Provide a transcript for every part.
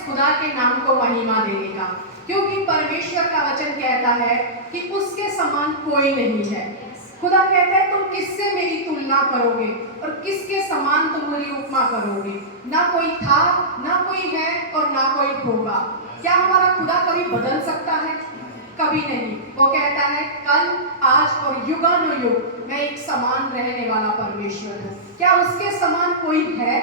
उस खुदा के नाम को महिमा देने का, क्योंकि परमेश्वर का वचन कहता है कि उसके समान कोई नहीं है। खुदा कहता है तुम किससे मेरी तुलना करोगे और किसके समान तुम मेरी उपमा करोगे। ना कोई था, ना कोई है और ना कोई होगा। क्या हमारा खुदा कभी बदल सकता है? कभी नहीं। वो कहता है कल, आज और युगानुयुग मैं एक समान रहने वाला परमेश्वर हूँ। क्या उसके समान कोई है?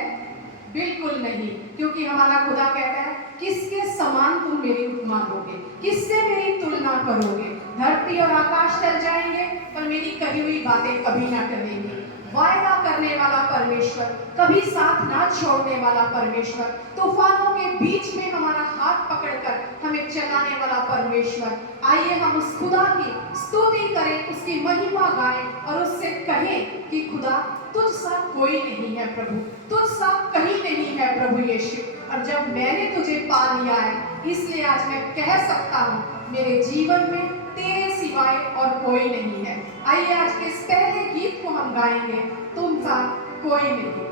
बिल्कुल नहीं, क्योंकि हमारा खुदा कहता है किसके समान तुम मेरी उपमा दोगे, किससे मेरी तुलना करोगे। धरती और आकाश चल जाएंगे पर मेरी कही हुई बातें कभी ना टलेंगी। वायदा करने वाला परमेश्वर, कभी साथ ना छोड़ने वाला परमेश्वर, तूफानों के बीच में हमारा हाथ पकड़कर हमें चलाने वाला परमेश्वर। आइए हम उस खुदा की स्तुति करें, उसकी महिमा गाएं और उससे कहें कि खुदा तुझ सा कोई नहीं है प्रभु, तुझ सा कहीं नहीं है प्रभु यीशु। और जब मैंने तुझे पा लिया है, इसलिए आज मैं कह सकता हूँ मेरे जीवन में तेरे सिवाय और कोई नहीं है। आइए आज के इस पहले गीत को हम गाएंगे, तुम सा कोई नहीं।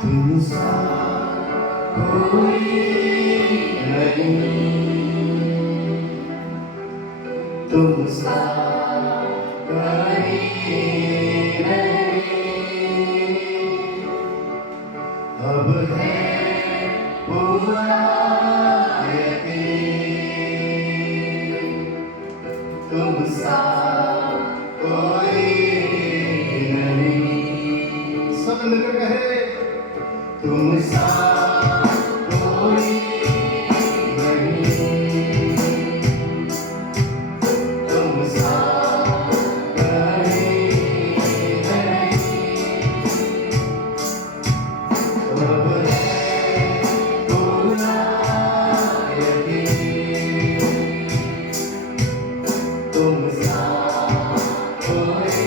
तुम सा कोई नहीं, तुम सा कोई नहीं, अब है पूरा यकीन, तुम सा कोई नहीं। सब मिलकर कहे तुम सा कोई नहीं, तुम सा कोई नहीं, अब है पूरा यकीन, तुम सा कोई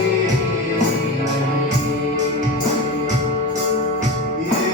नहीं। ये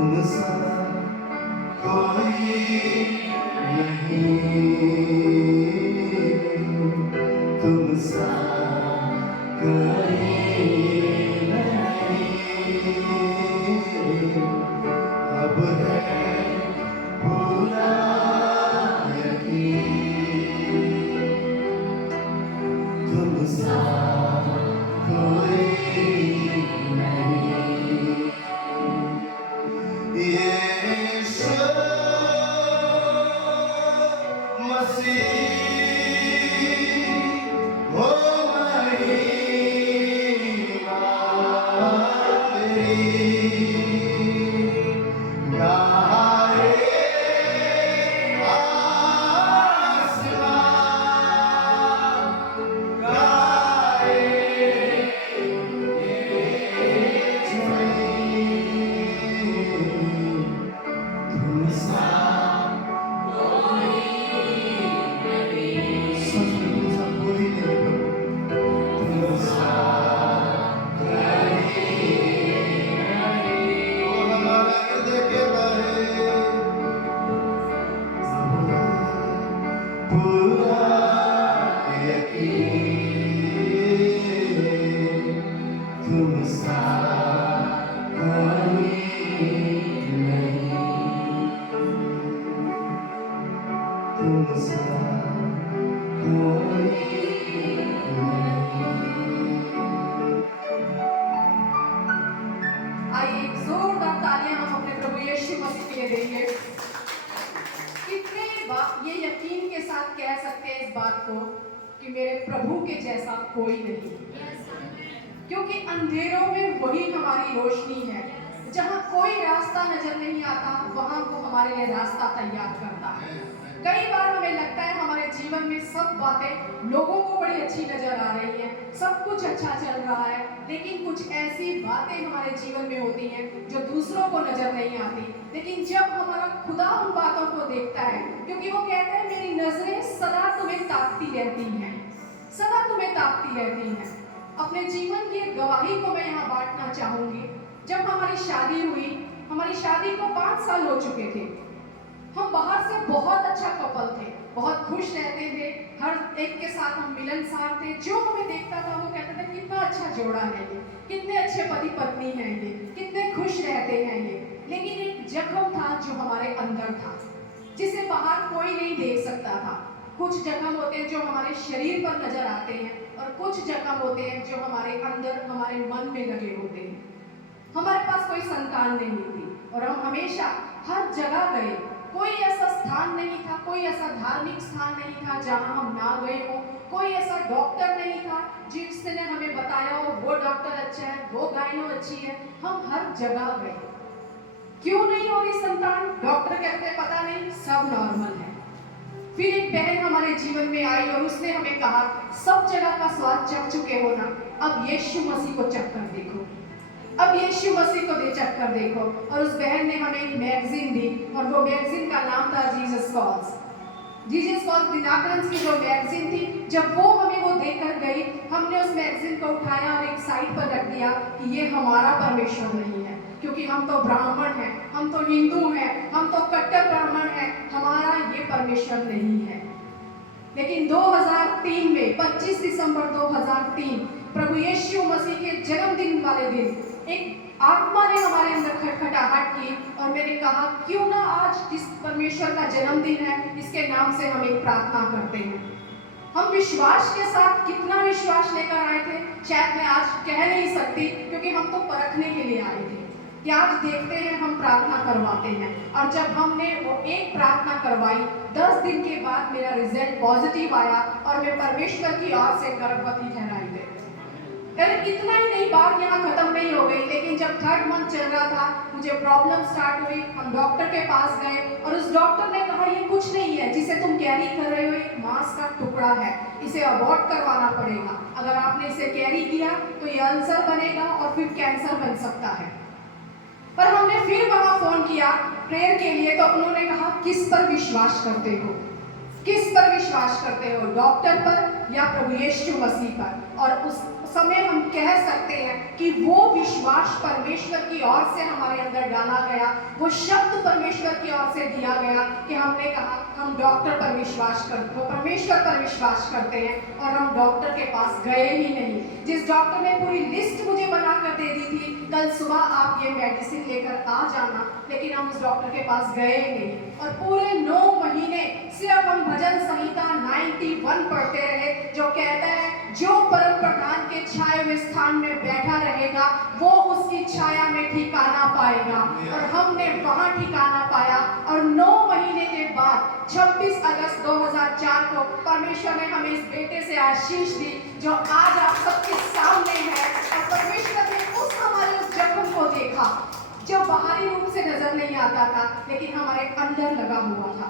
तुम सा कोई नहीं, तुम सा कोई नहीं, अब है भूला यकीन, तुम सा कोई नहीं। यीशु मसीह हो महिमा तेरी, गाए आसमान, गाए तुम सा सच में तुम सा कोई नहीं प्रभु, तुम सा कोई नहीं। ओ हमारा हृदय के बहे पूरा यकीन, तुम सा कोई नहीं, तुम सा कोई नहीं। आइए एक जोरदार तालियां हम अपने प्रभु यीशु मसीह के लिए देंगे। कितने ये यकीन के साथ कह सकते हैं इस बात को कि मेरे प्रभु के जैसा कोई नहीं, क्योंकि अंधेरों में वही हमारी रोशनी है। जहाँ कोई रास्ता नजर नहीं आता वहाँ वो हमारे लिए रास्ता तैयार करता है। कई बार हमें लगता है हमारे जीवन में सब बातें लोगों को बड़ी अच्छी नजर आ रही हैं, सब कुछ अच्छा चल रहा है, लेकिन कुछ ऐसी बातें हमारे जीवन में होती हैं जो दूसरों को नजर नहीं आती। लेकिन जब हमारा खुदा उन बातों को देखता है, क्योंकि वो कहता है मेरी नजरें सदा तुम्हें ताकती रहती हैं, सदा तुम्हें ताकती रहती हैं। अपने जीवन की एक गवाही को मैं यहाँ बांटना चाहूंगी। जब हमारी शादी हुई, हमारी शादी को 5 साल हो चुके थे। हम बाहर से बहुत अच्छा कपल थे, बहुत खुश रहते थे, हर एक के साथ हम मिलनसार थे। जो हमें देखता था वो कहता था कितना अच्छा जोड़ा है ये, कितने अच्छे पति पत्नी हैं ये, कितने खुश रहते हैं ये। लेकिन एक जख्म था जो हमारे अंदर था, जिसे बाहर कोई नहीं देख सकता था। कुछ जख्म होते हैं जो हमारे शरीर पर नजर आते हैं, और कुछ जख्म होते हैं जो हमारे अंदर, हमारे मन में लगे होते हैं। हमारे पास कोई संतान नहीं थी और हम हमेशा हर जगह गए, कोई ऐसा स्थान नहीं था, कोई ऐसा धार्मिक स्थान नहीं था जहाँ हम ना गए हो, कोई ऐसा डॉक्टर नहीं था जिसने हमें बताया हो वो डॉक्टर अच्छा है, वो गायनो अच्छी है। हम हर जगह गए, क्यों नहीं हो रही संतान? डॉक्टर कहते पता नहीं, सब नॉर्मल है। फिर एक बहन हमारे जीवन में आई और उसने हमें कहा सब जगह का स्वाद चख चुके हो ना, अब यीशु मसीह को चख कर देखो, अब यीशु मसीह को चख कर देखो। और उस बहन ने हमें एक मैगजीन दी और वो मैगजीन का नाम था जीसस कॉल्स। जीसस कॉल्स दिनाकरंस की जो मैगजीन थी, जब वो हमें वो देकर गई, हमने उस मैगजीन को उठाया और एक साइड पर रख दिया कि ये हमारा परमेश्वर नहीं है, क्योंकि हम तो ब्राह्मण हैं, हम तो हिंदू हैं, हम तो कट्टर ब्राह्मण हैं, हमारा ये परमेश्वर नहीं है। लेकिन 2003 में 25 दिसंबर 2003 प्रभु यीशु मसीह के जन्मदिन वाले दिन एक आत्मा ने हमारे अंदर खटखटाहट की और मैंने कहा क्यों ना आज जिस परमेश्वर का जन्मदिन है इसके नाम से हम एक प्रार्थना करते हैं। हम विश्वास के साथ कितना विश्वास लेकर आए थे शायद मैं आज कह नहीं सकती, क्योंकि हम तो परखने के लिए आए थे कि आज देखते हैं, हम प्रार्थना करवाते हैं। और जब हमने वो एक प्रार्थना करवाई, 10 दिन के बाद मेरा रिजल्ट पॉजिटिव आया और मैं परमेश्वर की ओर से गर्भवती ठहराई गई। अरे इतना ही नहीं, बात यहाँ खत्म नहीं हो गई, लेकिन जब 3rd मंथ चल रहा था मुझे प्रॉब्लम स्टार्ट हुई। हम डॉक्टर के पास गए और उस डॉक्टर ने कहा ये कुछ नहीं है, जिसे तुम कैरी कर रहे हो एक मांस का टुकड़ा है, इसे अबॉर्ट करवाना पड़ेगा। अगर आपने इसे कैरी किया तो ये अल्सर बनेगा और फिर कैंसर बन सकता है। पर हमने फिर वहाँ फोन किया प्रेयर के लिए, तो उन्होंने कहा किस पर विश्वास करते हो? किस पर विश्वास करते हो, डॉक्टर पर या प्रभु यीशु मसीह पर? और उस समय हम कह सकते हैं कि वो विश्वास परमेश्वर की ओर से हमारे अंदर डाला गया, वो शब्द परमेश्वर की ओर से दिया गया कि हमने कहा हम डॉक्टर पर विश्वास करते, वो परमेश्वर पर विश्वास करते हैं और हम डॉक्टर के पास गए ही नहीं। जिस डॉक्टर ने पूरी लिस्ट मुझे बना कर दे दी थी, कल सुबह आप ये मेडिसिन लेकर आ जाना, लेकिन हम उस डॉक्टर के पास गए ही नहीं। और पूरे 9 महीने सिर्फ हम भजन संहिता 91 पढ़ते रहे, जो कहता है जो परम प्रधान के छाए हुए स्थान में बैठा रहेगा वो उसकी छाया में ठिकाना पाएगा। और हमने वहां ठिकाना पाया। और 9 महीने के बाद 26 अगस्त 2004 को परमेश्वर ने हमें इस बेटे से आशीष दी, जो आज आप सबके सामने है। और परमेश्वर ने हमारे उस जख्म को देखा जो बाहरी रूप से नजर नहीं आता था, लेकिन हमारे अंदर लगा हुआ था।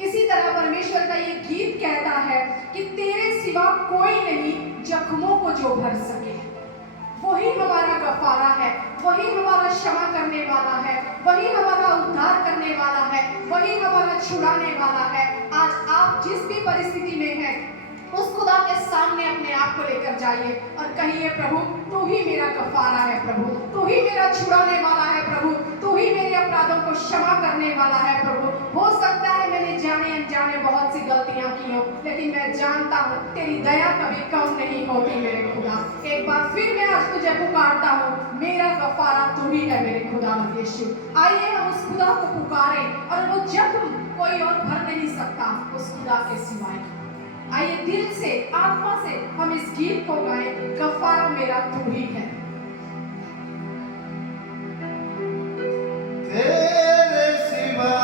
इसी तरह परमेश्वर का ये गीत कहता है कि तेरे सिवा कोई नहीं जख्मों को जो भर सके। वही हमारा गफारा है, वही हमारा क्षमा करने वाला है, वही हमारा उद्धार करने वाला है, वही हमारा छुड़ाने वाला है। आज आप जिस भी परिस्थिति में हैं, उस खुदा के सामने अपने आप को लेकर जाइए और कहिए प्रभु तू ही मेरा गफारा है, प्रभु तू ही मेरा छुड़ाने वाला है, प्रभु तू ही मेरे अपराधों को क्षमा करने वाला है। प्रभु हो सकता है मैंने जाने अनजाने बहुत सी गलतियां की हो, लेकिन मैं जानता हूँ तेरी दया कभी कम नहीं होती मेरे खुदा। एक बार फिर मैं आज तुझे पुकारता हूँ, मेरा गफारा तू ही है मेरे खुदा यीशु। आइए हम उस खुदा को पुकारें, और वो जख्म कोई और भर नहीं सकता उस खुदा के सिवाय। आइए दिल से आत्मा से हम इस गीत को गाएं, गफारा मेरा तू ही है। तेरे सिवा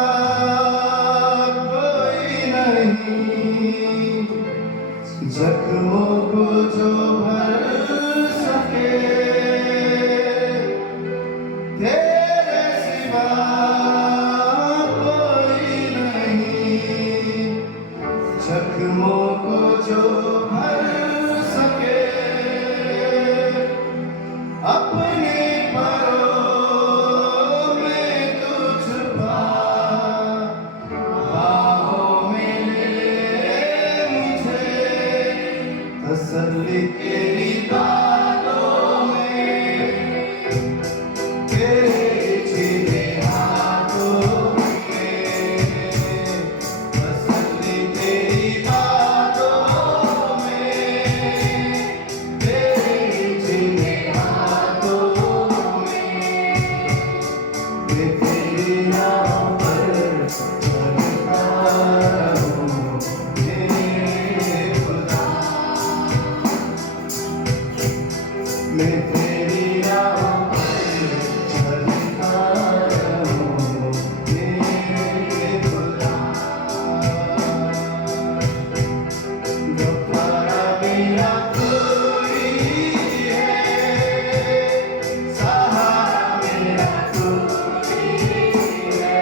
कोई नहीं जख्मों को जो भर सके। तेरे सिवा कोई नहीं जख्मों को जो भर सके। अपने परों में तुझ बाहों में ले मुझे, तसल्ली तेरी बातों में, तेरे चीरे हाथों में, तसल्ली तेरी बातों में, तेरे चीरे हाथों में। मैं तेरे नाम पर चलता रहूं मेरे खुदा। मैं तेरे नाम पर चलता रहूं मेरे खुदा। गफारा मेरा तू ही है, सहारा मेरा तू ही है।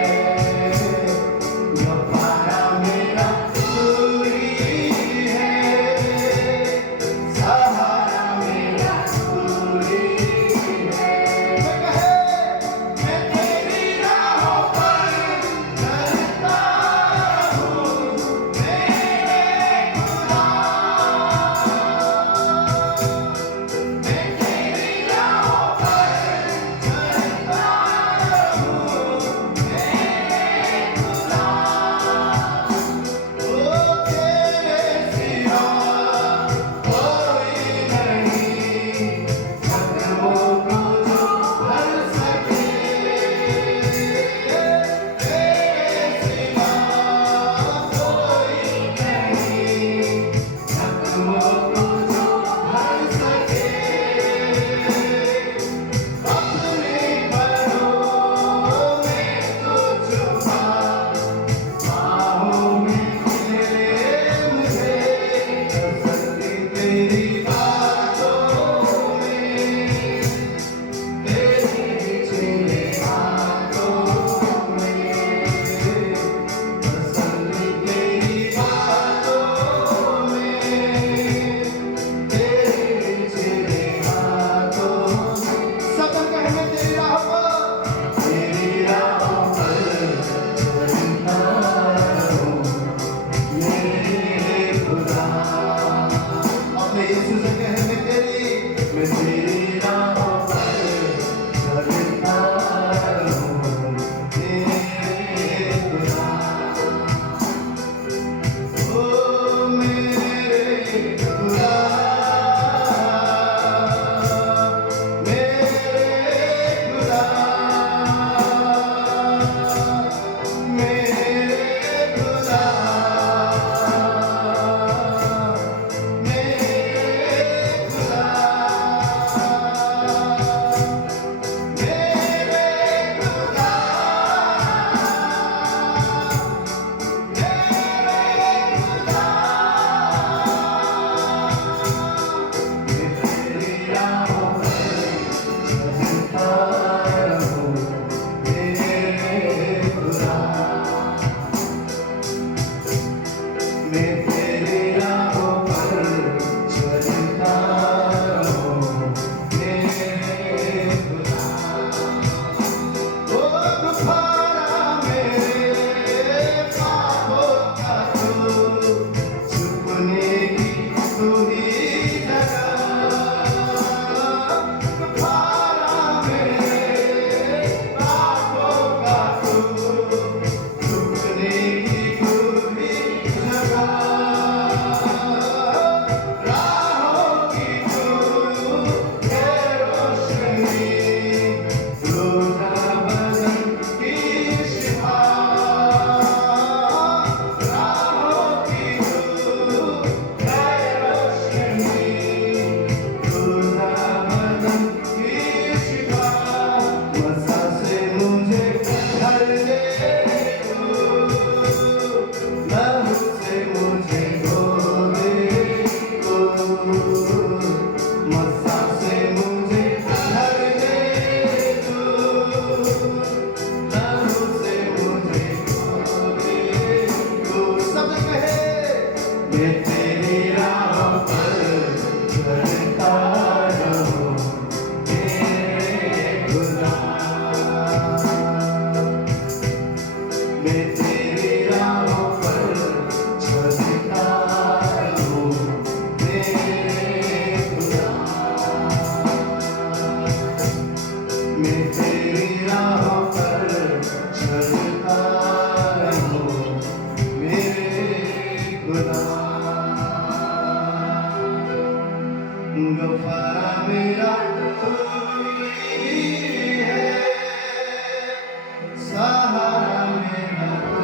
सहारा मेरा तू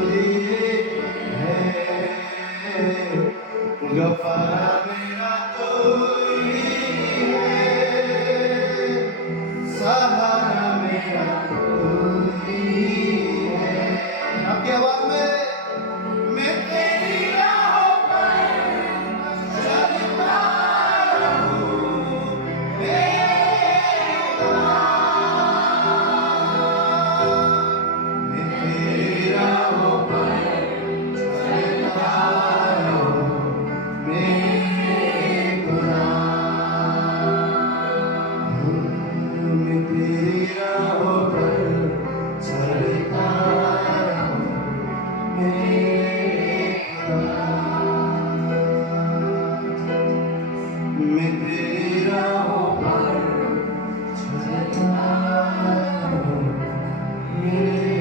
ही है, गफारा मेरा तू ही है, सहारा मेरा तू ही है। आपकी आवाज में मैं तेरी राहों पर चलता रहूं, मैं तेरी राहों पर चलता रहूं, मेरे खुदा। मैं तेरी राहों पर चलता रहूं, मेरे खुदा। मैं तेरी राहों पर चलता रहूं, मेरे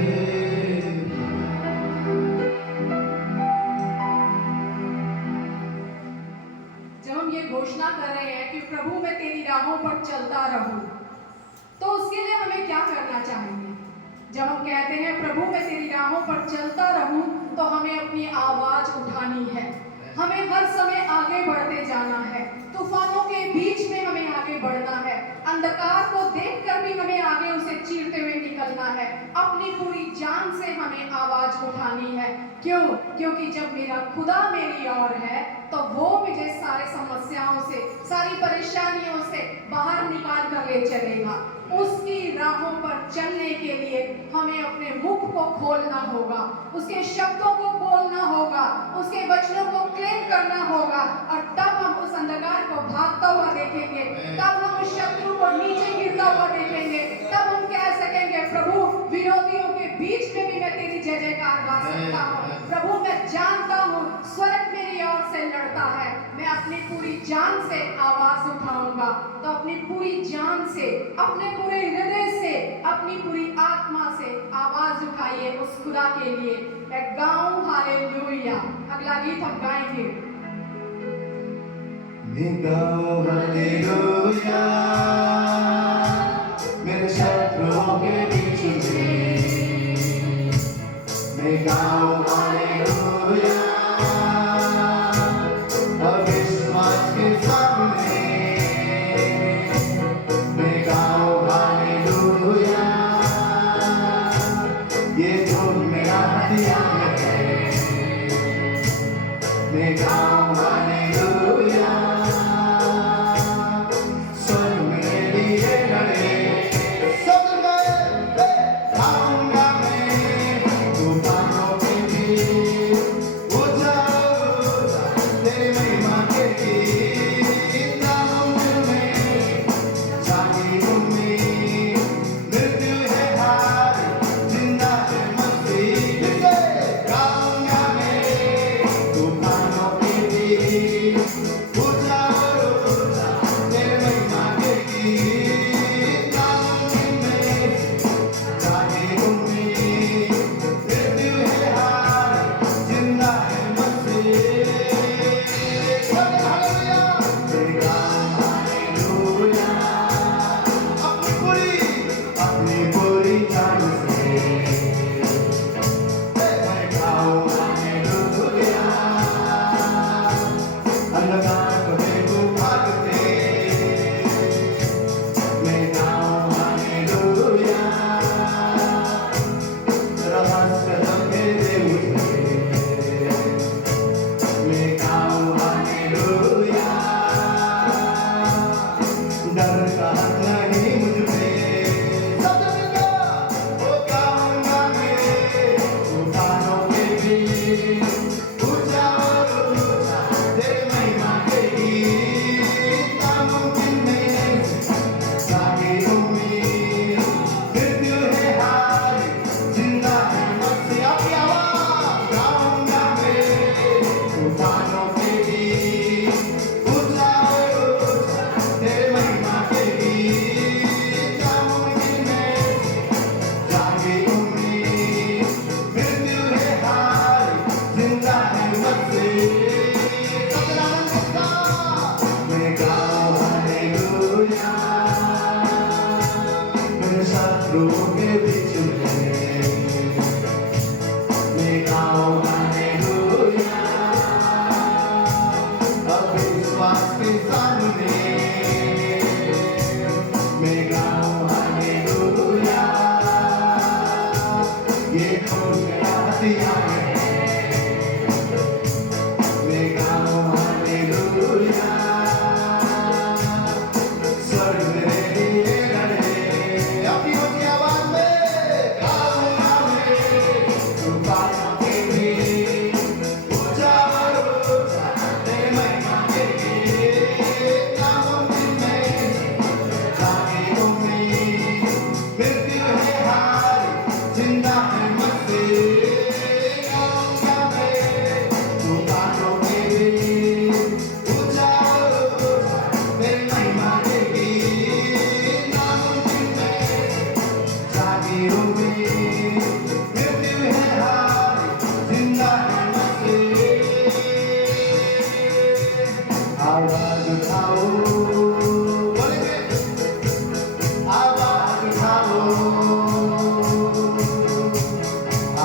जब हम ये घोषणा कर रहे हैं कि प्रभु मैं तेरी राहों पर चलता रहूं, तो उसके लिए हमें क्या करना चाहिए? जब हम कहते हैं प्रभु मैं तेरी राहों पर चलता रहूं, तो हमें अपनी आवाज उठानी है, हमें हर समय आगे बढ़ते जाना है, तूफानों के बीच में हमें आगे बढ़ना है, अंधकार को देखकर भी हमें आगे उसे चीरते हुए निकलना है, अपनी पूरी जान से हमें आवाज उठानी है। क्यों? क्योंकि जब मेरा खुदा मेरी ओर है तो वो मुझे सारे समस्याओं से, सारी परेशानियों से बाहर निकाल कर ले चलेगा। उसकी राहों पर चलने के लिए हमें अपने मुख को खोलना होगा, उसके शब्दों को बोलना होगा, उसके वचनों को क्लेम करना होगा, और तब हम उस अंधकार को भागता हुआ देखेंगे, तब हम उस शत्रु को नीचे गिरता हुआ देखेंगे, तब हम कह सकेंगे प्रभु विरोधियों के बीच में भी मैं तेरी जय जयकार गा सकता हूँ। प्रभु मैं जानता हूँ स्वर्ग मेरी ओर से लड़ता है, मैं अपनी पूरी जान से आवाज उठाऊंगा। तो अपनी पूरी जान से, अपने पूरे हृदय से, अपनी पूरी आत्मा से आवाज उठाइए उस खुदा के लिए। मैं गाऊं हालेलुया। अगला गीत हम गाएंगे। मैं गाऊं हालेलुया, मेरे शत्रुओं के बीच में मैं गाऊं हालेलुया, अविश्वास के सामने मैं गाऊं हालेलुया, ये धुन मेरा हथियार है, मैं गाऊं हालेलुया, स्वर्ग मेरे लिए लड़े, स्वर्ग में गाऊंगा मैं, तूफानों के बीच ऊंचा ऊंचा तेरी महिमा के गीत, समुद्र में जागी उम्मीद, मृत्यु है हार, जिंदा है मसीह, ये धुन मेरा हथियार है मैं गाऊं हालेलुया स्वर्ग मेरे लिए लड़े अपनी ऊंची आवाज में गाऊंगा मैं तूफानों के भी ऊंचा और ऊंचा तेरे महिमा के लिए नामुमकिन में जागे उम्मीद मृत्यु है हार जिंदा है मसीह गाऊंगा मैं तूफानों के भी ऊंचा और ऊंचा तेरे महिमा के लिए नामुमकिन में जागे उम्मीद मृत्यु है हार जिंदा है मसीह आवाज उठाओ बोलेंगे आवाज उठाओ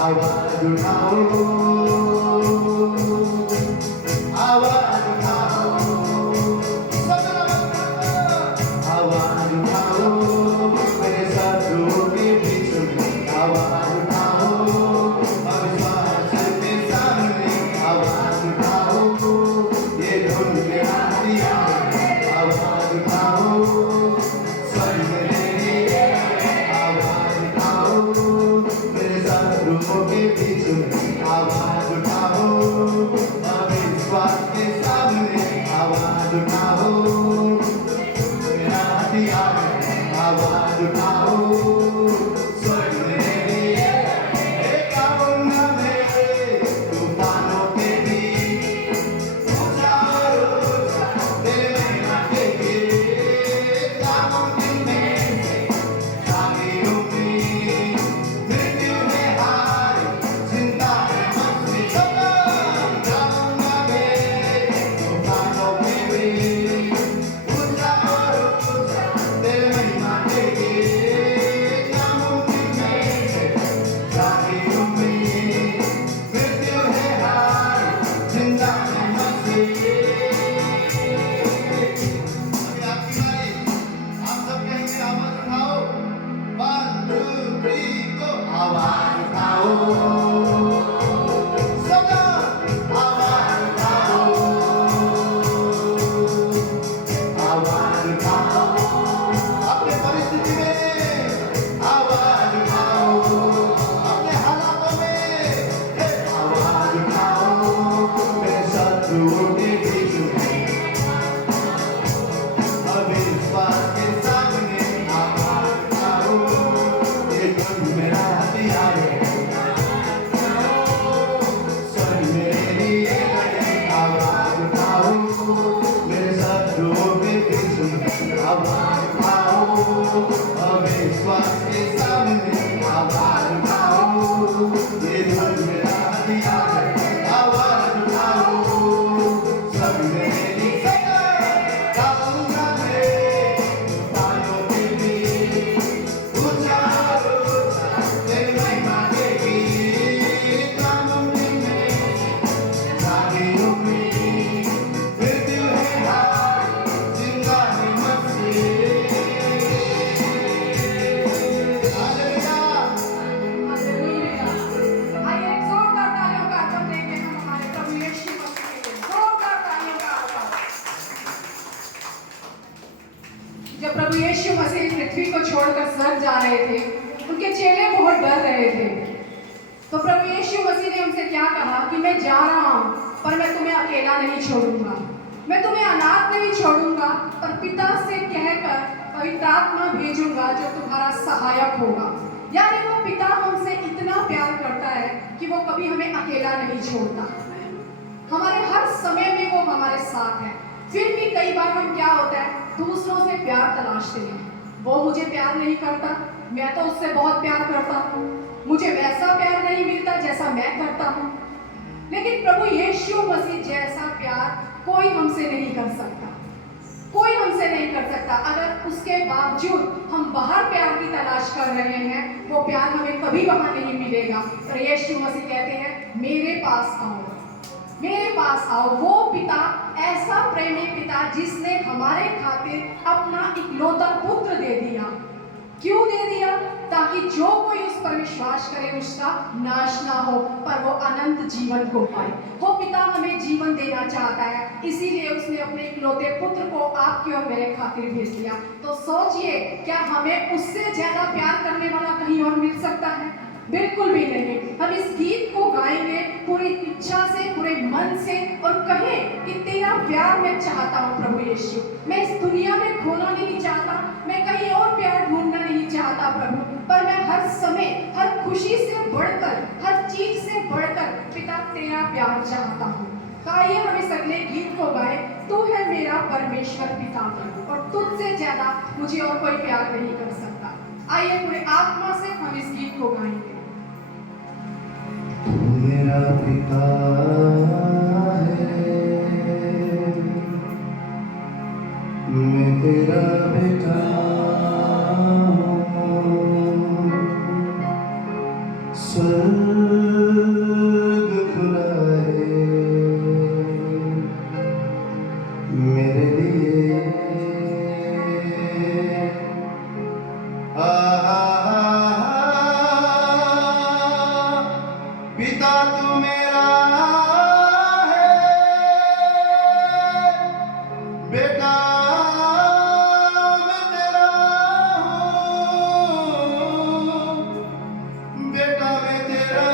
आवाज उठाओ आवाज उठाओ सब आवाज उठाओ मेरे शत्रुओं के बीच में आवाज उठाओ अविश्वास के सामने आवाज उठाओ ये धुन मेरा हथियार है आवाज उठाओ स्वर्ग मेरे लिए आवाज उठाओ मेरे शत्रुओं के बीच में आवाज उठाओ अविश्वास के सामने आवाज उठाओ मेरा हथियार है आवाज उठाओ स्वर्ग मेरे लिए गाऊंगा मैं तूफानों के बीच ऊंचा और ऊंचा तेरे महिमा के गीत नामुमकिन में से जागी उम्मीद मृत्यु है हार जिंदा है मसीह गाऊंगा मैं तूफानों के बीच ऊंचा और ऊंचा तेरे महिमा के गीत नामुमकिन में से जागी उम्मीद मृत्यु है हार जिंदा है मसीह अभी आपकी बारी आप सब कहेंगे आवाज उठाओ 1 2 3 go आवाज उठाओ सब आवाज उठाओ आवाज उठाओ अपने परिस्थिति में आवाज उठाओ अपने हालातों में आवाज उठाओ मेरे शत्रुओं के बीच में अविश्वास के सामने आवाज उठाओ ये धुन मेरा हथियार है स्वर्ग मेरे लिए लड़े आवाज उठाओ मेरे शत्रुओं के बीच में आवाज उठाओ अविश्वास के सामने आवाज उठाओ ये धुन मेरा हथियार है आवाज उठाओ सब मेरे लिए गाऊंगा मैं तूफानों के बीच ऊंचा और ऊंचा तेरी महिमा के गीत नामुमकिन में जागी उम्मीद मृत्यु है हार जिंदा है मसीह हालेलुया हालेलुया। आइए एक जोरदार तालियों का आवाज देंगे हम हमारे प्रभु यीशु मसीह के लिए। जोरदार तालियों का आवाज। जब प्रभु यीशु मसीह पृथ्वी को छोड़कर स्वर्ग जा रहे थे उनके चेले बहुत डर रहे थे। तो प्रभु यीशु मसीह ने उनसे क्या कहा कि मैं जा रहा हूं पर मैं तुम्हें अकेला नहीं छोड़ूंगा मैं तुम्हें अनाथ नहीं छोड़ूंगा और पिता से कहकर पवित्र आत्मा भेजूंगा जो तुम्हारा सहायक होगा। यानी वो पिता हमसे इतना प्यार करता है कि वो कभी हमें अकेला नहीं छोड़ता। हमारे हर समय में वो हमारे साथ है। फिर भी कई बार हम क्या होता है दूसरों से प्यार तलाशते हैं। वो मुझे प्यार नहीं करता, मैं तो उससे बहुत प्यार करता हूँ। मुझे वैसा प्यार नहीं मिलता जैसा मैं करता हूँ। लेकिन प्रभु यीशु मसीह जैसा प्यार कोई हमसे नहीं कर सकता, कोई हमसे नहीं कर सकता। अगर उसके बावजूद हम बाहर प्यार की तलाश कर रहे हैं, वो प्यार हमें कभी वहां नहीं मिलेगा। और यीशु मसीह कहते हैं मेरे पास आओ, मेरे पास आओ। वो पिता, ऐसा प्रेमी पिता जिसने हमारे खातिर अपना इकलौता पुत्र दे दिया। क्यों दे दिया? ताकि जो कोई उस पर विश्वास करे उसका नाश ना हो पर वो अनंत जीवन को पाए। वो पिता हमें जीवन देना चाहता है, इसीलिए उसने अपने इकलौते पुत्र को आपके और मेरे खातिर भेज दिया। तो सोचिए, क्या हमें उससे ज्यादा प्यार करने वाला कहीं और मिल सकता है? बिल्कुल भी नहीं। हम इस गीत को गाएंगे पूरी इच्छा से, पूरे मन से और कहें कि तेरा प्यार मैं चाहता हूँ प्रभु यीशु। मैं इस दुनिया में खोना नहीं चाहता, मैं कहीं और प्यार ढूंढना नहीं चाहता प्रभु, पर मैं हर समय, हर खुशी से बढ़कर, हर चीज से बढ़कर पिता तेरा प्यार चाहता हूँ। तो आइए हम इस अगले गीत को गाएं, तू है मेरा परमेश्वर पिता प्रभु और तुझसे ज्यादा मुझे और कोई प्यार नहीं कर सकता। आइए पूरे आत्मा से हम इस गीत को गाएंगे। मेरा पिता है, मैं तेरा बेटा हूँ। स्वर्ग खुला है मेरे लिए। पिता तू मेरा है, बेटा मैं तेरा हूँ, बेटा मैं तेरा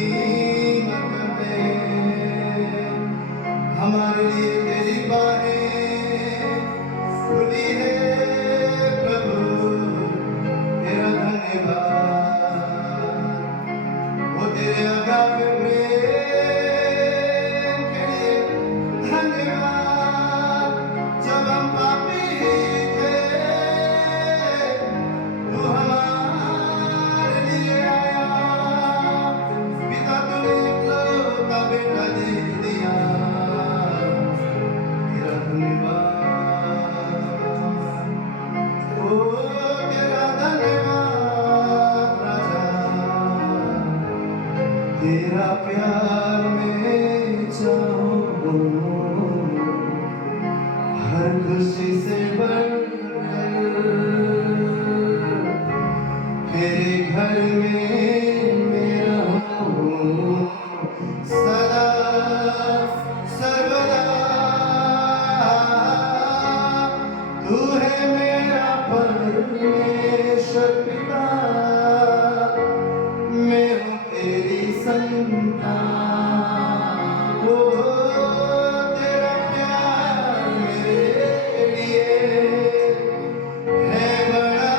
गनीमत में हमारे लिए तेरी बाहें खुली है प्रभु, तेरा धन्यवाद। वो तेरे अगाध प्रेम के लिए धन्यवाद। जब हम पापी थे तू हमारे लिए आया, पिता तूने इकलौता बेटा दे दिया, तेरा धन्यवाद। ओ तेरा धन्यवाद राजा, तेरा प्यार में चाहूं हर खुशी से बढ़कर, तेरे घर में मैं रहूं सदा सर्वदा। तू है मेरा परमेश्वर पिता, मैं हूँ तेरी संतान। ओ तेरा प्यार मेरे लिए है बड़ा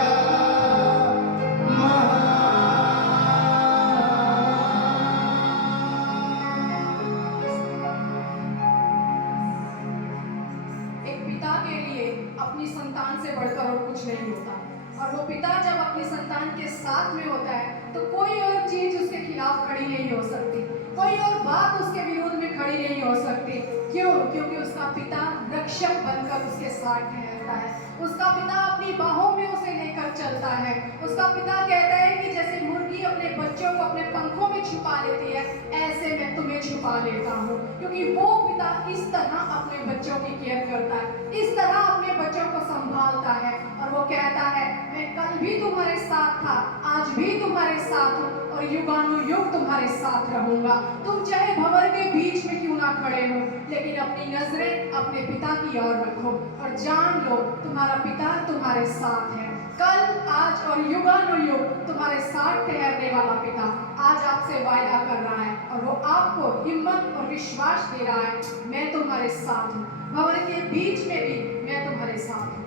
एक पिता के लिए अपनी संतान से बढ़कर और कुछ नहीं होता, और वो पिता जब अपनी संतान के साथ में होता है तो कोई और चीज उसके खिलाफ खड़ी नहीं हो सकती, कोई और बात उसके विरोध में खड़ी नहीं हो सकती। क्यों? क्योंकि उसका पिता रक्षक बनकर उसके साथ ठहरता है, उसका पिता अपनी बाहों में उसे लेकर चलता है। उसका पिता कहता है कि जैसे मुर्गी अपने बच्चों को अपने पंखों में छुपा लेती है, ऐसे मैं तुम्हें छुपा लेता हूँ। क्योंकि वो पिता इस तरह अपने बच्चों की केयर करता है, इस तरह अपने बच्चों को संभालता है, और वो कहता है मैं कल भी तुम्हारे साथ था, आज भी तुम्हारे साथ हूँ, और युगानुयुग तुम्हारे साथ रहूंगा। तुम चाहे भंवर के बीच में क्यों ना खड़े हो, लेकिन अपनी नजरें अपने पिता की ओर रखो और जान लो तुम्हारा पिता तुम्हारे साथ है। कल, आज और युगानुयुग तुम्हारे साथ ठहरने वाला पिता आज आपसे वायदा कर रहा है, और वो आपको हिम्मत और विश्वास दे रहा है, मैं तुम्हारे साथ हूँ, भंवर के बीच में भी मैं तुम्हारे साथ हूँ।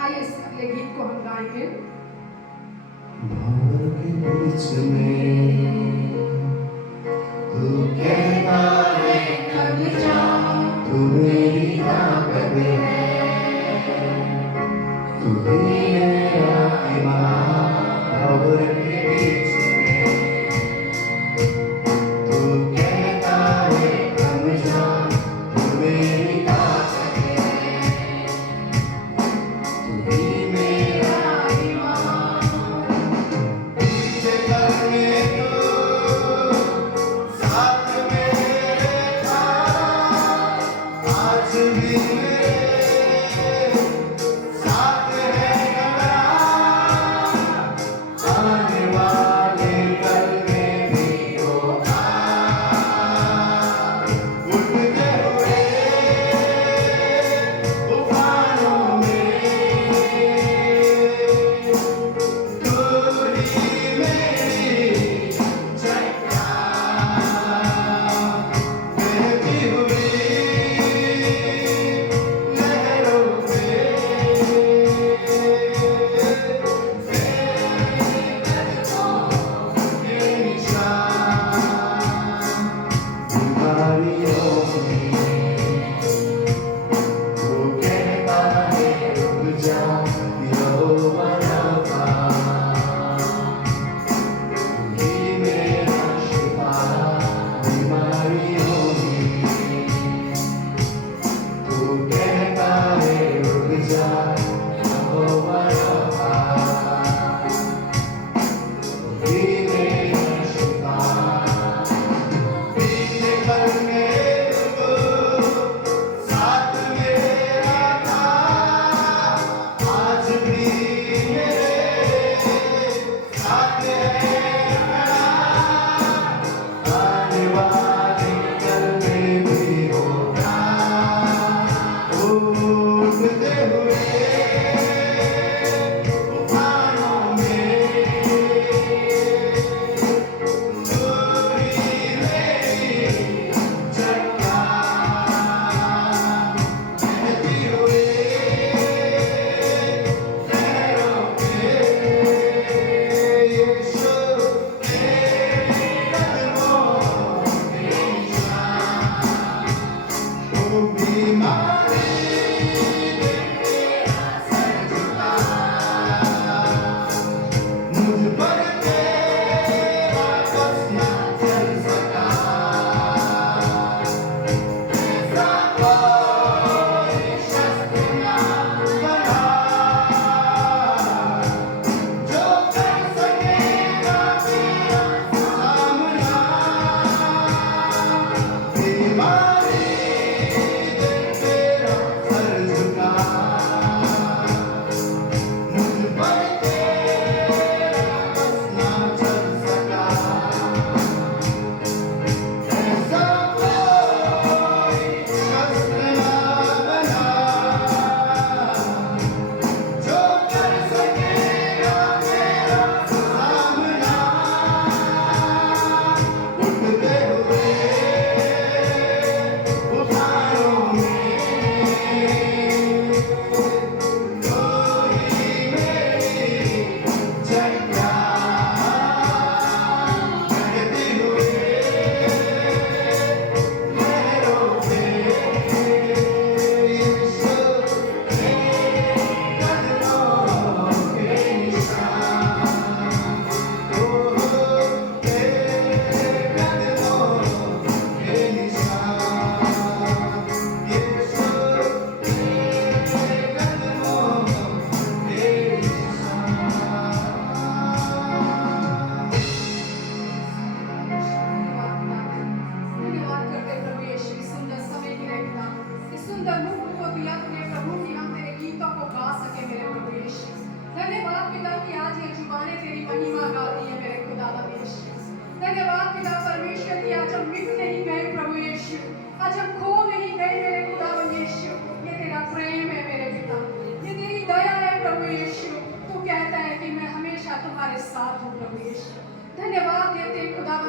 आइए इस अगले गीत को हम गाएंगे। भंवर के बीच में तू कहता है थक जाओ, तू मेरी ताकत है, तू ही मेरा ईमान। भंवर के बीच में तू कहता है थम जा, तू मेरी ताकत है, तू ही मेरा ईमान। पीछे करने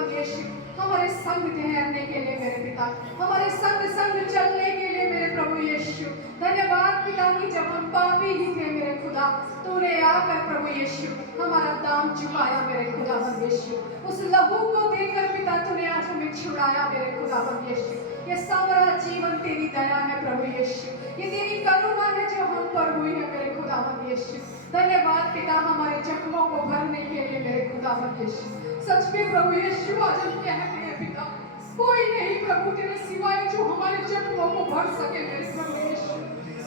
खुदावन यीशु हमारे संग ठहरने के लिए मेरे पिता, हमारे संग संग चलने के लिए मेरे प्रभु यीशु। धन्यवाद पिता कि जब हम पापी ही थे मेरे खुदा, तूने आकर प्रभु यीशु हमारा दाम चुकाया मेरे खुदावन यीशु। उस लहू को देकर पिता तूने आज हमें छुड़ाया मेरे खुदावन यीशु। ये सारा जीवन तेरी दया है प्रभु यीशु, ये तेरी करुणा है जो हम पर हुई है मेरे खुदावन यीशु। धन्यवाद पिता हमारे जख्मों को भरने के लिए मेरे खुदावन यीशु। सच में प्रभु यीशु आज हम कहते हैं पिता, कोई नहीं प्रभु तेरे सिवाय जो हमारे जख्मों को भर सके मेरे प्रभु यीशु।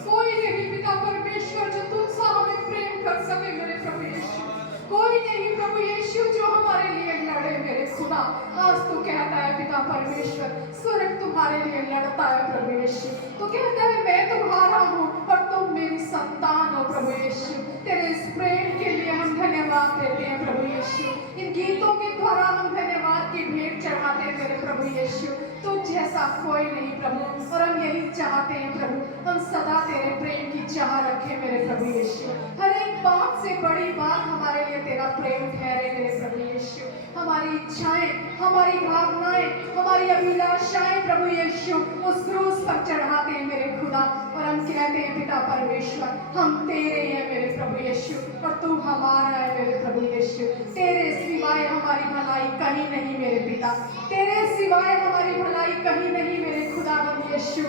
कोई नहीं पिता परमेश्वर जो तुझसे हमें प्रेम कर सके मेरे प्रभु यीशु। कोई नहीं प्रभु यीशु जो हमारे लिए लड़े मेरे खुदा। आज तू कहता है पिता परमेश्वर, स्वर्ग तुम्हारे लिए लड़ता है प्रभु यीशु। तो कहता है मैं तुम्हारा हूँ और तुम मेरी संतान हो प्रभु यीशु। तेरे इस प्रेम के लिए हम धन्यवाद देते हैं प्रभु यीशु। इन गीतों के द्वारा हम धन्यवाद की भेंट चढ़ाते हैं मेरे प्रभु यीशु। तुझ जैसा कोई नहीं प्रभु, और हम यही चाहते हैं प्रभु, हम सदा तेरे प्रेम की चाह रखें मेरे प्रभु यीशु। हर एक बात से बड़ी बात हमारे लिए तेरा प्रेम ठहरे मेरे प्रभु यीशु। हमारी इच्छाएं, हमारी भावनाएं, हमारी अभिलाषाएं प्रभु यीशु उस क्रूस पर चढ़ाते हैं मेरे खुदा, और हम कहते हैं पिता परमेश्वर हम तेरे हैं मेरे प्रभु यीशु, और तू हमारा है मेरे प्रभु यीशु। तेरे सिवाय हमारी भलाई कहीं नहीं मेरे पिता, तेरे सिवाय हमारी भलाई कहीं नहीं मेरे खुदावन यीशु।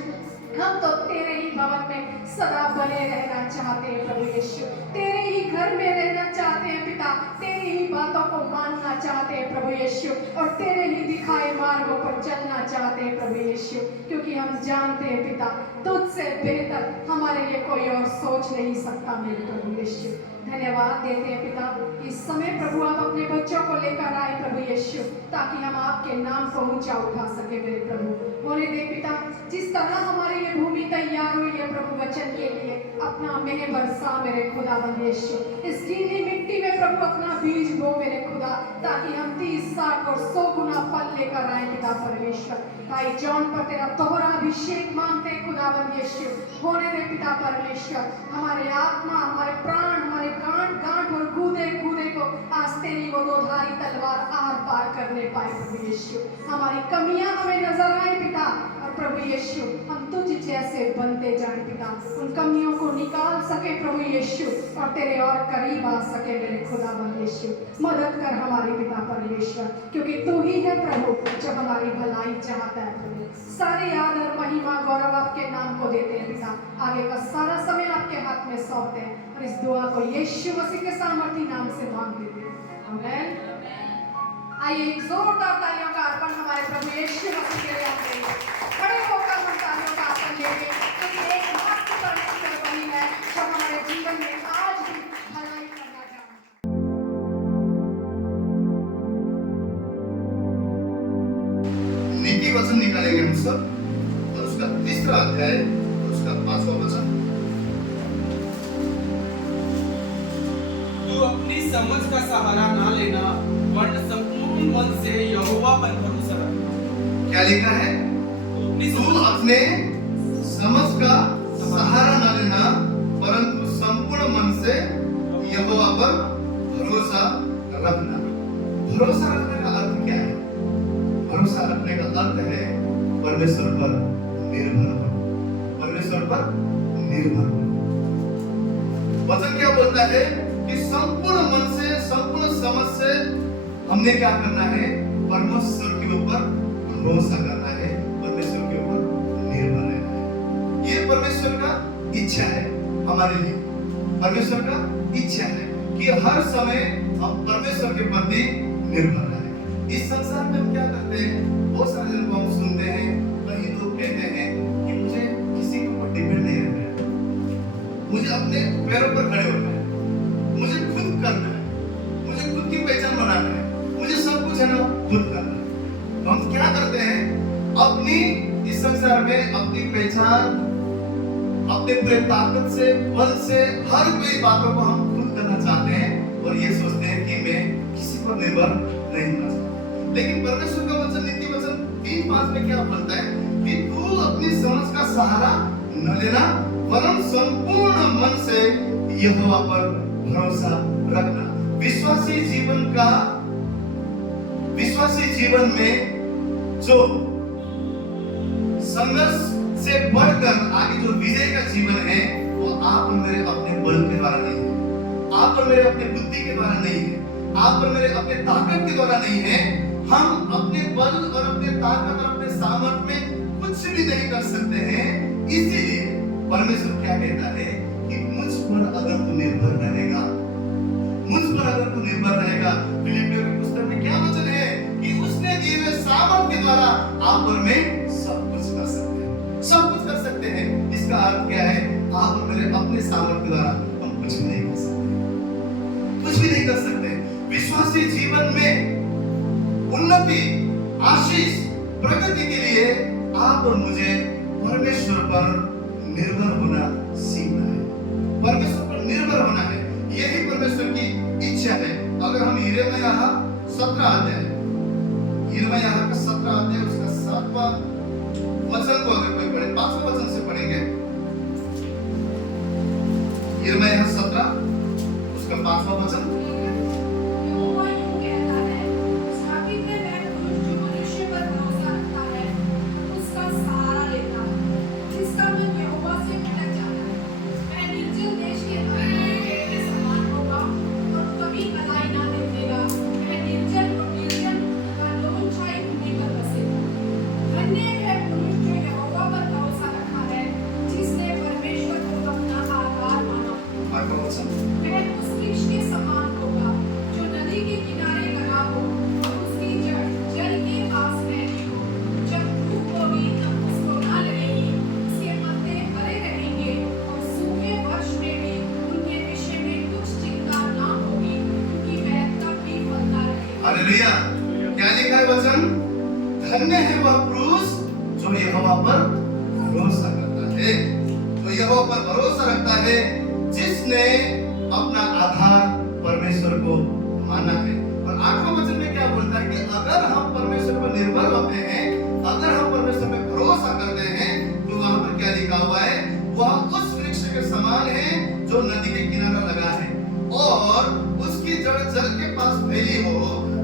हम तो तेरे ही भवन में सदा बने रहना चाहते हैं प्रभु यीशु। तेरे ही घर में रहना चाहते हैं पिता, तेरी ही बातों को मानना चाहते हैं प्रभु यीशु, और तेरे ही दिखाए मार्गों पर चलना चाहते हैं प्रभु यीशु। क्योंकि हम जानते हैं पिता तुझसे बेहतर हमारे लिए कोई और सोच नहीं सकता मेरे प्रभु यीशु। धन्यवाद देते हैं पिता, इस समय प्रभु आप अपने बच्चों को लेकर आए प्रभु यीशु, ताकि हम आपके नाम को ऊंचा उठा सके मेरे प्रभु। होने दे पिता, जिस तरह हमारे लिए भूमि तैयार हुई है प्रभु वचन के लिए, अपना मेह बरसा मेरे खुदावन यीशु। इस गीली मिट्टी में प्रभु अपना बीज बो मेरे खुदा, ताकि हम 30, 60 और 100 गुना फल लेकर आए पिता परमेश्वर। भाई जॉन पर तेरा तोहरा अभिषेक मांगते खुदावन यीशु। होने दे पिता परमेश्वर, हमारे आत्मा, हमारे प्राण, हमारे गांठ गांठ और गूदे गूदे को आज तेरी वो दोधारी तलवार आर पार करने पाए प्रभु यीशु। हमारी कमियां हमें नजर आए पिता, और प्रभु यीशु हम तुझ जैसे बनते जाए पिता, उन कमियों को निकाल सके प्रभु यीशु, और तेरे और करीब आ सके मेरे खुदावन यीशु। मदद कर हमारी पिता परमेश्वर, क्योंकि तू ही है प्रभु जो हमारी भलाई चाहता है प्रभु। सारे आदर महिमा गौरव आपके नाम को देते हैं पिता। आगे का सारा समय आपके हाथ में सौंपते हैं, और इस दुआ को यीशु मसीह के सामर्थी नाम से मांग लेते हैं, आमीन। आइए एक जोरदार तालियों का अर्पण हमारे प्रभु यीशु मसीह के लिए आप देंगे। बड़े होकर हम तालियों का अर्पण लेंगे, क्योंकि एक मात्र परमेश्वर वही है जो हमारे जीवन में आज भी भलाई करना चाहता है। नीति वचन निकालेंगे हम सब, और उसका 3रा अध्याय और उसका 5वां वचन। तू अपनी समझ का सहारा ना लेना, वरन संपूर्ण मन से यहोवा पर भरोसा रख। क्या लिखा है? तू अपने समझ का सहारा ना लेना, परंतु संपूर्ण मन से यहोवा पर भरोसा रखना। भरोसा रखने का अर्थ क्या है? भरोसा रखने का अर्थ है परमेश्वर पर निर्भर हो, परमेश्वर पर निर्भर हो। वचन क्या बोलता है कि संपूर्ण मन से, संपूर्ण समझ से हमने क्या करना है? परमेश्वर के ऊपर भरोसा करना है, परमेश्वर के ऊपर निर्भर रहना है। ये परमेश्वर का इच्छा है हमारे लिए। परमेश्वर का इच्छा है कि हर समय हम परमेश्वर के प्रति निर्भर रहें। इस संसार में हम क्या करते हैं? बहुत सारे लोगों को हम सुनते हैं, कई लोग कहते हैं कि मुझे किसी के ऊपर डिपेंड नहीं रहना है, मुझे अपने पैरों पर खड़े होना है, मुझे खुद करना है, मुझे खुद की पहचान बनाना है, मुझे सब कुछ है ना खुद करना है। तो हम क्या करते हैं? अपनी इस संसार में अपनी पहचान, अपने पूरे ताकत से, बल से हर कोई बातों को हम खुद करना चाहते हैं, और ये सोचते हैं कि मैं किसी पर निर्भर नहीं होना चाहता। लेकिन परमेश्वर का वचन, नीति वचन 3:5 में क्या बोलता है कि तू अपनी समझ का सहारा न लेना, वरन संपूर्ण मन से यहोवा पर भरोसा रखना। विश्वासी जीवन का विश्वासी जीवन में जो संघर्ष से बढ़कर आगे जो विजय का जीवन है वो आप और मेरे अपने बल के द्वारा नहीं है, आप और मेरे अपने बुद्धि के द्वारा नहीं है, आप और मेरे अपने ताकत के द्वारा नहीं है। हम अपने बल और अपने ताकत और अपने सामर्थ में कुछ भी नहीं कर सकते हैं। इसीलिए परमेश्वर क्या कहता है कि मुझ पर अगर तू निर्भर रहेगा, मुझ पर अगर तू निर्भर रहेगा। फिलिपियों की पुस्तक में क्या वचन है कि उसने दिए हुए सामर्थ के द्वारा आप और मैं सब कुछ कर सकते हैं, सब कुछ कर सकते हैं। इसका अर्थ क्या है? आप और मेरे अपने सामर्थ के द्वारा हम कुछ भी नहीं कर सकते, कुछ भी नहीं कर सकते। विश्वासी जीवन में उन्नति, आशीष, प्रगति के लिए आप और मुझे परमेश्वर पर निर्भर होना सीखना है, परमेश्वर पर निर्भर होना है। यही परमेश्वर की इच्छा है। अगर हम यिर्मयाह 17 अध्याय, यिर्मयाह का 17 अध्याय उसका 7वां वचन को अगर कोई पढ़े, 5वें वचन से पढ़ेंगे। यिर्मयाह 17 उसका 5वां वचन। यहोवा यूं कहता है, स्थापित है वह पुरुष जो मनुष्य पर भरोसा रखता है, उसका सहारा लेता है, जिसका मन यहोवा से भटक जाता है। वह निर्जल देश के पेड़ के समान होगा और कभी कदाई ना देखेगा। वह निर्जन का लोनछाई भूमि पर बसेगा। धन्य है वह पुरुष जो यहोवा पर भरोसा रखा है, जिसने परमेश्वर को अपना आधार माना। वह उस वृक्ष के समान होगा जो नदी के किनारे लगा हो और उसकी जड़ जल के पास रहती हो। जब धूप होगी तब उसको न लगेगी, उसके पत्ते हरे रहेंगे और सूखे वर्ष में भी उनके विषय में कुछ चिंता न होगी, क्योंकि वह तब भी फलता रहेगा। हालेलुया। क्या लिखा है वचन? धन्य है वह पुरुष जो यहोवा पर भरोसा करता है, जो यहोवा पर भरोसा रखता है, जिसने अपना आधार परमेश्वर को माना है। और 8वां वचन में क्या बोलता है कि अगर हम परमेश्वर पर निर्भर होते हैं, अगर हम परमेश्वर पर भरोसा करते हैं, तो वहां पर क्या लिखा हुआ है? वह उस वृक्ष के समान है जो नदी के किनारा लगा है और उसकी जड़ जल के पास फैली हो।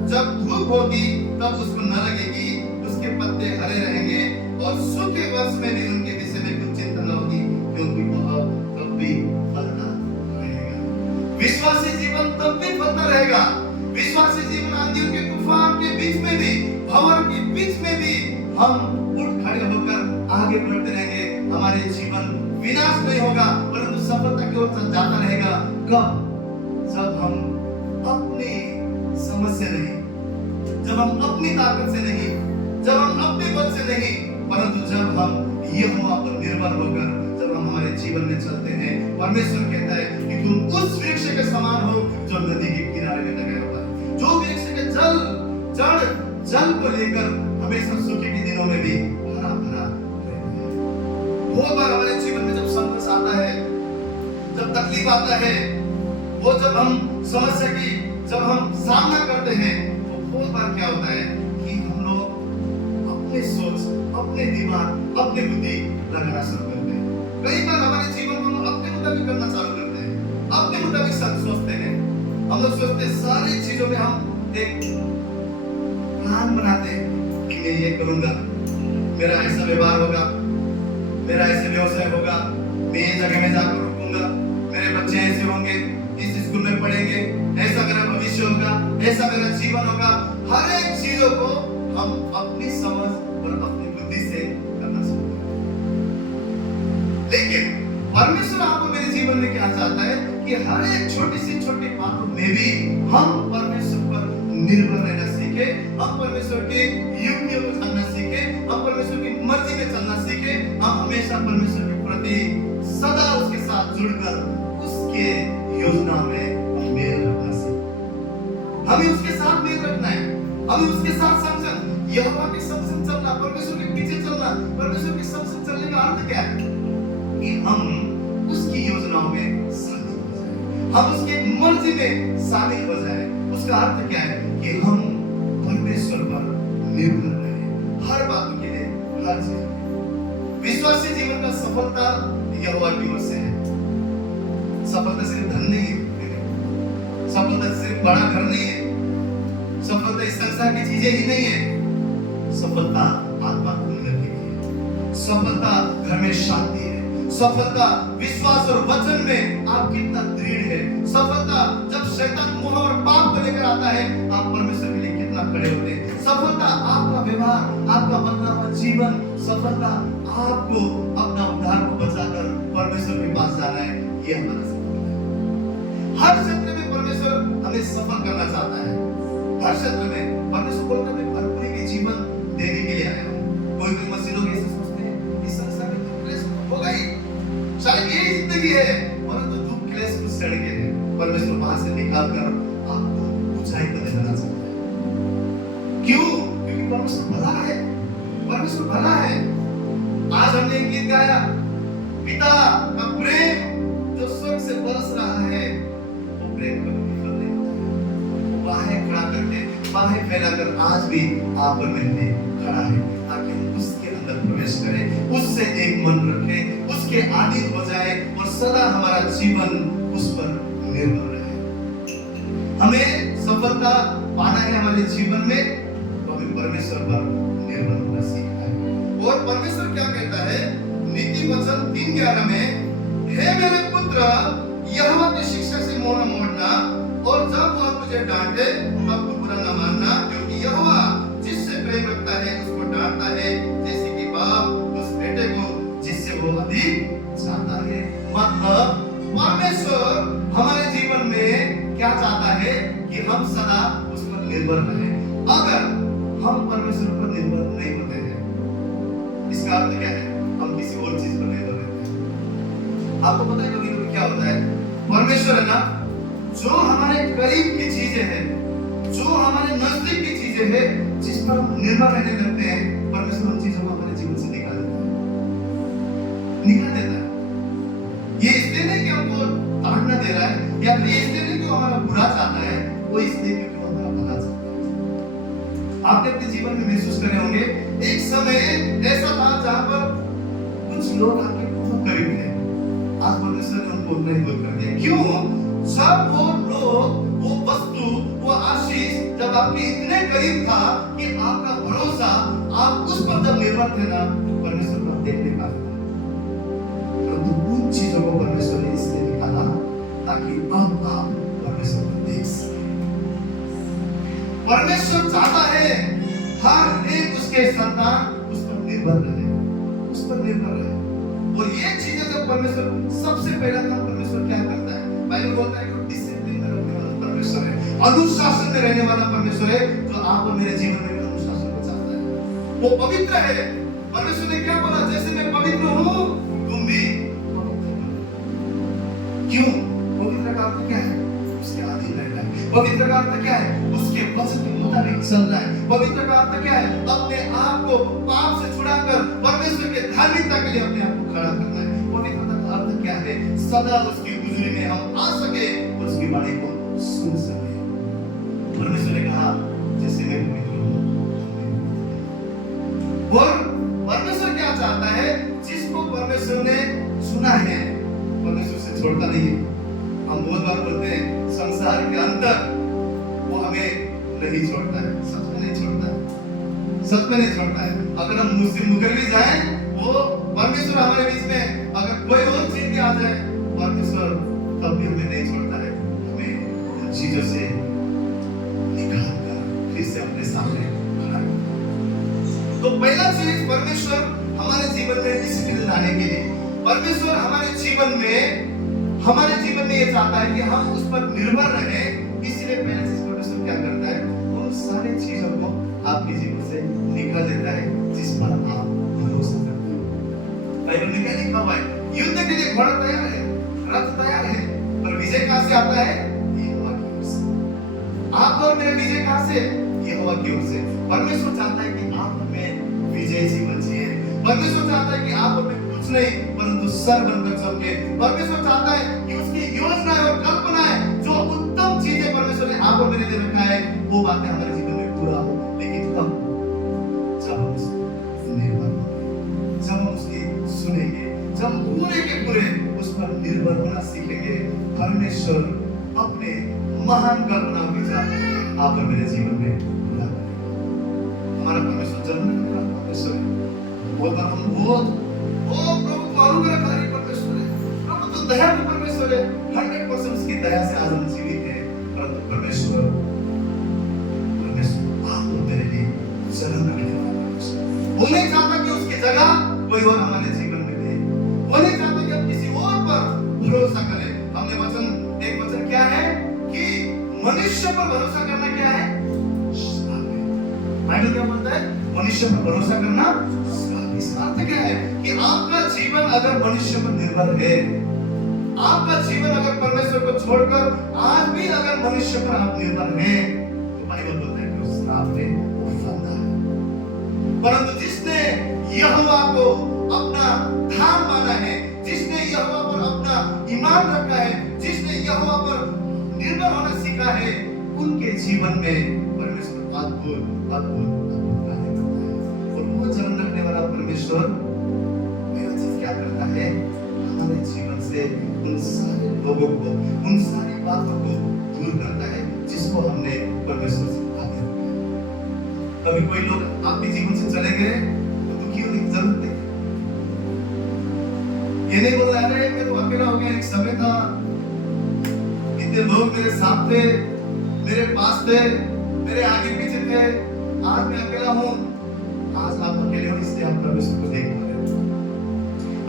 जब धूप होगी तब उसको न लगेगी, उसके पत्ते हरे रहेंगे और सूखे वर्ष में भी उनके विषय में कुछ चिंता न होगी, क्योंकि वह तब भी फलता रहेगा। विश्वासी जीवन तब भी फलता रहेगा। विश्वासी जीवन आंधियों के तूफान के बीच में भी, भंवर के बीच में भी हम उठ खड़े होकर आगे बढ़ते रहेंगे। हमारे जीवन विनाश नहीं होगा परंतु सफलता की ओर जाता रहेगा। कब? जब हम अपनी समझ से नहीं, जब हम अपनी ताकत से नहीं, जब हम अपने बल से नहीं, परंतु जब हम यहोवा पर निर्भर होकर जब हम हमारे जीवन में चलते हैं। परमेश्वर कहता है कि तुम उस वृक्ष के समान हो जो नदी के किनारे में लगा हुआ है, जो वृक्ष के जल को लेकर हमेशा सूखे के दिनों में भी हरा भरा रहता है। बहुत बार हमारे जीवन में जब संकट आता है, जब तकलीफ आता है, वो जब हम समस्या की जब हम सामना करते हैं, तो बहुत बार क्या होता है कि हम लोग अपने सोच, अपने दिमाग, अपने बुद्धि लगाना शुरू करते हैं। कई बार हमारे जीवन को हम अपने मुताबिक करना चालू करते हैं, अपने मुताबिक सोचते हैं। हम लोग सोचते हैं सारी चीजों में हम एक प्लान बनाते हैं कि मैं ये करूंगा, मेरा ऐसा व्यवहार होगा, मेरा ऐसे व्यवसाय होगा, मैं ये जगह में जाकर रुकूंगा, मेरे बच्चे ऐसे होंगे, इस स्कूल में पढ़ेंगे, ऐसा मेरा भविष्य होगा, ऐसा मेरा जीवन होगा। हर एक चीजों को हम अपनी समझ और अपनी बुद्धि से करना शुरू करते हैं। लेकिन परमेश्वर आपको मेरे जीवन में क्या चाहता है कि हर एक छोटी सी छोटी बातों में भी हम परमेश्वर पर निर्भर रहना सीखे, हम परमेश्वर के युक्तियों को जानना सीखे, हम परमेश्वर की मर्जी में चलना सीखे, हम हमेशा परमेश्वर के प्रति सदा उसके साथ जुड़कर उसके योजना में हम मेल रखना सीखें। हमें उसके साथ मेल रखना है, हमें उसके साथ संग यहोवा के संग चलना, परमेश्वर के पीछे चलना। परमेश्वर के संग चलने का अर्थ क्या है? कि हम उसकी योजनाओं में शामिल हो जाएं, हम उसके मर्जी में शामिल हो जाएं। उसका अर्थ क्या है? कि हम परमेश्वर पर निर्भर रहें हर बात के लिए, हर चीज। विश्वासी जीवन का सफलता यहोवा की ओर से है। सफलता सिर्फ धन नहीं है, सफलता सिर्फ बड़ा घर नहीं है, सफलता इस संसार की चीजें ही नहीं है। सफलता आत्मा को उन्नति है, सफलता घर में शांति है, सफलता विश्वास और वचन में आप कितना दृढ़ है, सफलता जब शैतान मोह और पाप को लेकर आता है आप परमेश्वर के लिए कितना खड़े होते हैं, सफलता आपका व्यवहार, आपका बदला हुआ जीवन, सफलता आपको अपना उद्धार को बचाकर परमेश्वर के पास जाना है, ये हमारा सफलता है। हर क्षेत्र में परमेश्वर हमें सफल करना चाहता है, हर क्षेत्र में परमेश्वर बोलता है मैं भरपूरी के जीवन देने के लिए आया हूँ। कोई मसीह लोग ऐसे सोचते हैं इस संसार में दुख क्लेश होगा ही, शायद यही जिंदगी है, परंतु दुख क्लेश कुछ सड़ गए हैं, परमेश्वर वहां से निकाल कर आपको ऊंचाई पर ले जाना चाहता है। क्यों? क्योंकि परमेश्वर भला है, परमेश्वर भला है। आज हमने एक गीत गाया, पिता का प्रेम जो स्वर्ग से बरस रहा है वो प्रेम कभी विफल नहीं होता है। वो बाहें खड़ा करके, बाहें फैलाकर आज भी आप और मेरे लिए खड़ा है, ताकि हम उसके अंदर प्रवेश करें, उससे एक मन रखें, उसके अधीन हो जाए और सदा हमारा जीवन उस पर निर्भर रहे। हमें सफलता पाना है हमारे जीवन में, तो हमें परमेश्वर पर निर्भर होना सीखना है। और परमेश्वर क्या कहता है नीति वचन 3:11 में, हे मेरे पुत्र यहोवा की शिक्षा से मुंह न मोड़ना, और जब वह तुझे डांटे तब तू बुरा न मानना, क्योंकि यहोवा जिससे प्रेम रखता है उसको डांटता है, जैसे कि बाप उस बेटे को जिससे वो अधिक चाहता है। मतलब परमेश्वर हमारे जीवन में क्या चाहता है कि हम सदा उस पर निर्भर रहें। अगर हम परमेश्वर पर निर्भर नहीं होते हैं, इसका अर्थ क्या है? हम किसी और चीज पर निर्भर रहते हैं। आपको पता है कभी कभी क्या होता है, परमेश्वर है ना, जो हमारे करीब की चीजें हैं, जो हमारे नजदीक की चीजें हैं, जिस पर हम निर्भर रहने लगते हैं, परमेश्वर उन चीजों को हमारे जीवन से निकाल देता है, निकाल देता है। ये इसलिए नहीं कि हमको ताड़ना दे रहा है, या फिर इसलिए नहीं कि वो हमारा बुरा चाहता है, वो इसलिए क्योंकि वो हमारा भला चाहता है। आपने अपने जीवन में महसूस करे होंगे, एक समय ऐसा था जहां पर कुछ लोग आपके बहुत करीब थे, आज परमेश्वर ने उनको नहीं दूर कर दिया। क्यों? जब वो लोग, वो वस्तु, वो आशीष जब आपके इतने करीब था कि आपका भरोसा, आप उस पर जब निर्भर थे ना, परमेश्वर को देख नहीं पाते। परंतु उन चीजों को परमेश्वर ने इसलिए निकाला ताकि अब आप परमेश्वर को देख सकें। परमेश्वर चाहता है हर एक उसके संतान उस पर निर्भर रहे, उस पर निर्भर रहे। और ये चीजें जब परमेश्वर, सबसे पहला काम परमेश्वर क्या करता है? बाइबल बोलता है कि वो डिसिप्लिन में रहने वाला परमेश्वर है, अनुशासन में रहने वाला परमेश्वर है, जो आप और मेरे जीवन में भी अनुशासन को चाहता है। वो पवित्र है। परमेश्वर ने क्या बोला? जैसे मैं पवित्र हूँ तुम भी पवित्र बनो। क्यों? पवित्र का अर्थ क्या है? उसके अधीन रहना है। पवित्र का अर्थ क्या है? उसके वचन के मुताबिक चलना है। पवित्र का अर्थ क्या है? अपने आप को पाप से छुड़ाकर परमेश्वर के धार्मिकता के लिए अपने आप को खड़ा करना है। पवित्रता का अर्थ क्या है? सदा उसकी हुजूरी में हम आ सके और उसकी वाणी को सुन सके। परमेश्वर ने कहा जैसे मैं पवित्र हूँ। और परमेश्वर क्या चाहता है? जिसको परमेश्वर ने सुना है, परमेश्वर से छोड़ता नहीं है। हम बहुत बार बोलते हैं संसार के अंदर वो हमें नहीं छोड़ता है, सच में नहीं छोड़ता है, सच में नहीं छोड़ता है। अगर हम मुझसे मुकर भी जाएं, वो परमेश्वर हमारे बीच में अगर कोई और चीज भी आ जाए, परमेश्वर तब भी हमें नहीं छोड़ता है, हमें उन चीजों से निकाल कर फिर से अपने सामने खड़ा करता है। तो पहला चीज, परमेश्वर हमारे जीवन में डिसिप्लिन लाने के लिए, परमेश्वर हमारे जीवन में ये चाहता है कि हम उस पर निर्भर रहें। इसलिए पहला चीज परमेश्वर क्या करता है? उन सारी चीजों को आपके जीवन से निकाल देता है जिस पर आप भरोसा करते हैं। बाइबल में क्या लिखा हुआ है? युद्ध के लिए घोड़ा तैयार है, रथ तैयार है, पर विजय कहां से आता है? यहोवा की ओर से। आप और मेरे विजय कहां से? यहोवा की ओर से। परमेश्वर चाहता है कि आप में विजय जीवन जिए। परमेश्वर चाहता है कि आप में कुछ नहीं परंतु सर बनकर चमके। परमेश्वर चाहता है कि उसकी योजनाएं और कल्पनाएं, जो उत्तम चीजें परमेश्वर ने आप और मेरे लिए रखा है, वो बातें हमारे जीवन में पूरा हो। लेकिन कब? जब हम उसको निर्भर होंगे, जब हम उसकी सुनेंगे, जब हम पूरे के पूरे उस पर निर्भर होना सीखेंगे, परमेश्वर अपने महान कल्पना विचार आप और मेरे जीवन में पूरा करेंगे। जन्म लेने वाला परमेश्वर है, वो प्रभु तो अनुग्रहकारी परमेश्वर है, प्रभु तो दयालु परमेश्वर है। 100% उसकी दया से आज हम जीवित हैं। परंतु परमेश्वर आप और मेरे लिए जन्म लेने वाला परमेश्वर, वो नहीं चाहता कि उसकी जगह कोई और हमारे जीवन में दे, वो नहीं चाहता कि हम किसी और पर भरोसा करें। हमने एक वचन क्या है कि मनुष्य पर भरोसा करना क्या है? श्राप है। बाइबल क्या बोलता है? मनुष्य पर भरोसा करना श्राप। इसका अर्थ क्या है कि आपका जीवन अगर मनुष्य पर निर्भर है, आपका जीवन अगर परमेश्वर को छोड़कर आज भी अगर मनुष्य पर आप निर्भर हैं, तो बाइबल बोलता है कि उस श्राप में वो फंदा है। परंतु जिसने यहोवा को अपना धाम माना है, जिसने यहोवा पर अपना ईमान रखा है, जिसने यहोवा पर निर्भर होना सीखा है, उनके जीवन में परमेश्वर अद्भुत अद्भुत अद्भुत कार्य करता है। और वो जन्म रखने वाला परमेश्वर वह चीज क्या करता है? हमारे जीवन से उन सारे लोगों को, उन सारी बातों को दूर करता है जिसको हमने परमेश्वर से पाया। कभी कोई लोग आपके जीवन से चले गए तो दुखी होने की जरूरत नहीं। ये नहीं बोल रहा है मैं तो अकेला हो गया, एक समय था इतने लोग मेरे साथ थे, मेरे पास थे, मेरे आगे पीछे थे, आज मैं अकेला हूं। आज आप अकेले हो इसलिए आप परमेश्वर को देख पा रहे हो।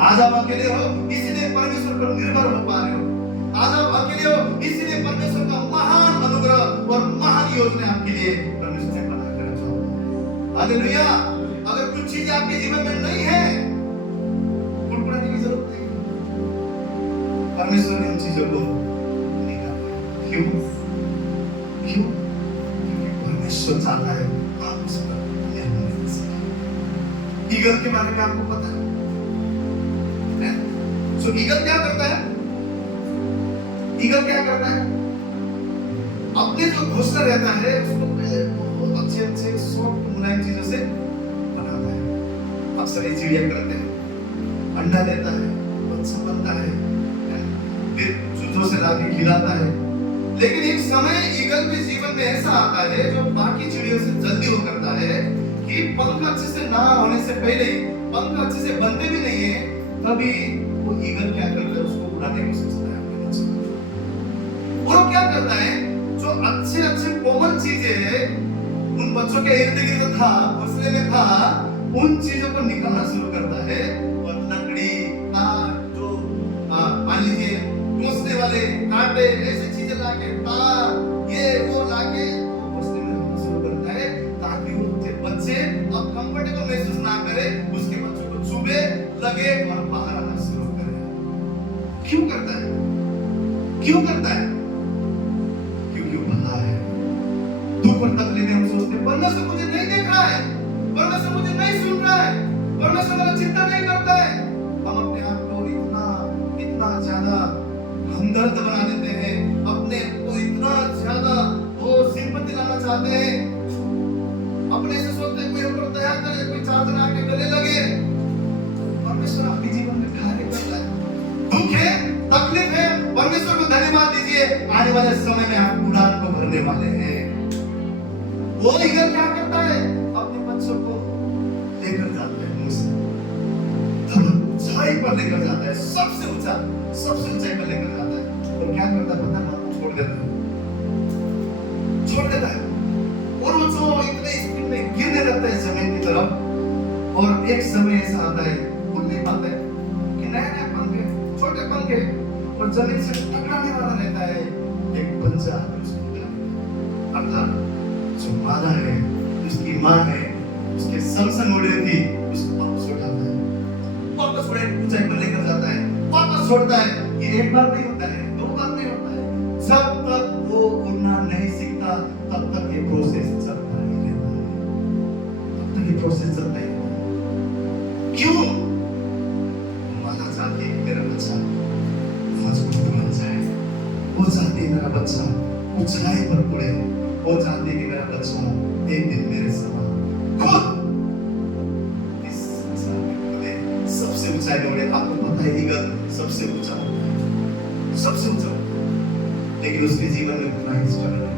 आज आप अकेले हो इसलिए परमेश्वर पर निर्भर हो पा रहे हो। आज आप अकेले हो इसलिए परमेश्वर का महान अनुग्रह और महान योजना आपके लिए परमेश्वर ने बना कर रखा है। हालेलुया। अगर कुछ चीजें आपके जीवन में नहीं है, कुड़कुड़ाने की जरूरत नहीं। परमेश्वर ने उन चीजों को निकाला। क्यों? क्यों? क्योंकि परमेश्वर चाहता है आप उस पर निर्भर रहें। ईगल के बारे में आपको पता है? तो ईगल क्या करता है? ईगल क्या करता है? अपने जो घोंसला रहता है उसको पहले बहुत अच्छे अच्छे सॉफ्ट मुलायम चीजों से बनाता है। अक्सर ये चिड़िया करते हैं, अंडा देता है, बच्चा बनता है, फिर चूजों से लाके खिलाता है। लेकिन एक समय ईगल के जीवन में ऐसा आता है जो बाकी चिड़ियों से जल्दी वो करता है कि पंख अच्छे से ना होने से पहले, पंख अच्छे से बनते भी नहीं है, तभी वो ईगल क्या करता है? उसको उड़ाने की सोचता है अपने बच्चे को। और वो क्या करता है? जो अच्छे अच्छे कोमल चीजें उन बच्चों के इर्द गिर्द था, घोंसले में था, उन चीजों को निकालना शुरू करता है। और लकड़ी, काट, जो मान लीजिए घोंसले वाले कांटे, ऐसी चीजें लाके, तार, ये वो लाके घोंसले में रखना शुरू करता है, ताकि वो बच्चे अब कंफर्टेबल महसूस ना करे, उसके बच्चों को चुभे लगे और बाहर आना शुरू करे। क्यों करता है? क्यों करता है? क्योंकि वो भला है। दुख और तकलीफें हम सोचते परमेश्वर मुझे नहीं देख रहा है, परमेश्वर मुझे नहीं सुन रहा है, परमेश्वर मेरा चिंता नहीं करता है। हम अपने आप को इतना इतना ज्यादा हमदर्द बना देते हैं, अपने को इतना ज्यादा वो सिंपैथी लाना चाहते हैं, अपने से सोचते हैं कोई हम पर दया करे, कोई चार दिन आके गले लगे। परमेश्वर आपके जीवन में कार्य कर रहा है। दुख है, तकलीफ है, परमेश्वर को धन्यवाद दीजिए, आने वाले समय में आप उड़ान को भरने वाले हैं। वो ईगल क्या करता है? अपने बच्चों को लेकर जाता है मुंह से, ऊंचाई पर लेकर जाता है, सबसे ऊंचाई पर लेकर जाता है। और क्या करता है पता है? छोड़ देता है। और वो जो इतने स्पीड में गिरने लगता है जमीन की तरफ, और एक समय ऐसा आता है उड़ नहीं पाता है कि नए पंखे, छोटे पंखे, और जमीन से टकराने वाला रहता है। एक बच्चा उसको अर्थात जो मादा है, उसकी माँ है, उसके संग उड़ रही थी, उसको वापस उठाता है, वापस ऊंचाई पर लेकर जाता है, वापस छोड़ता है। ये एक बार नहीं होता है, दो बार नहीं होता है। जब तक वो उड़ना नहीं सीखता तब तक ये प्रोसेस चलता ही रहता है, तब तक ये प्रोसेस चलता ही रहता है। क्यों? माता चाहती है कि मेरा बच्चा मजबूत बन जाए, वो चाहती है मेरा बच्चा ऊंचाई पर उड़े, वो चाहती है कि मेरा बच्चा एक दिन मेरे समान खुद इस संसार में उड़े, सबसे ऊंचाई में उड़े। आपको पता है ईगल सबसे ऊंचा होता है, सबसे ऊंचा होता है, लेकिन उसके जीवन में उतना ही स्ट्रगल है।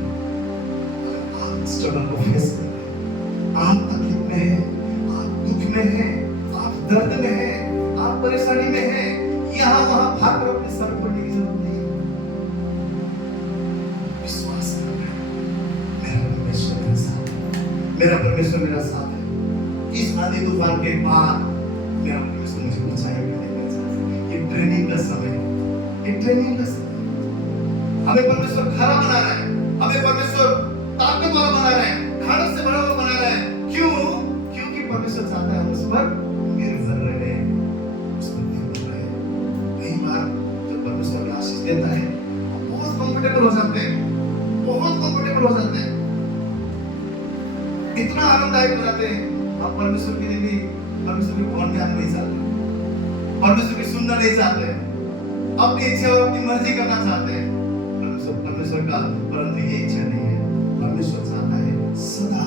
आप स्ट्रगल को फेस कर रहे हैं, आप तकलीफ में हैं, में हैं, आप दर्द में हैं, आप परेशानी में हैं, यहाँ वहाँ भागकर अपने सर पड़ने की जरूरत नहीं। विश्वास करना, मेरा परमेश्वर मेरे साथ है, मेरा परमेश्वर मेरा साथ है। इस आंधी तूफान के बाद मेरा परमेश्वर मुझे ऊंचाई पे लेकर जाता है। ये ट्रेनिंग का समय है, ये ट्रेनिंग का समय है। हमें परमेश्वर खरा बना रहा है, हमें परमेश्वर ताकतवर बना रहा है, ढाढ़स से भरा हुआ बना रहा है। क्यों? क्योंकि परमेश्वर चाहता है हम उस पर निर्भर रहे, उस पर निर्भर रहे। कई बार जब परमेश्वर हमें आशीष देता है हम बहुत कंफर्टेबल हो जाते हैं, बहुत कंफर्टेबल हो जाते हैं, इतना आरामदायक हो जाते हैं। हम परमेश्वर के लिए भी परमेश्वर के भवन में आना नहीं चाहते, परमेश्वर की सुनना नहीं चाहते, अपनी इच्छा और अपनी मर्जी करना चाहते हैं। परमेश्वर का परंतु ये इच्छा नहीं है। परमेश्वर चाहता है सदा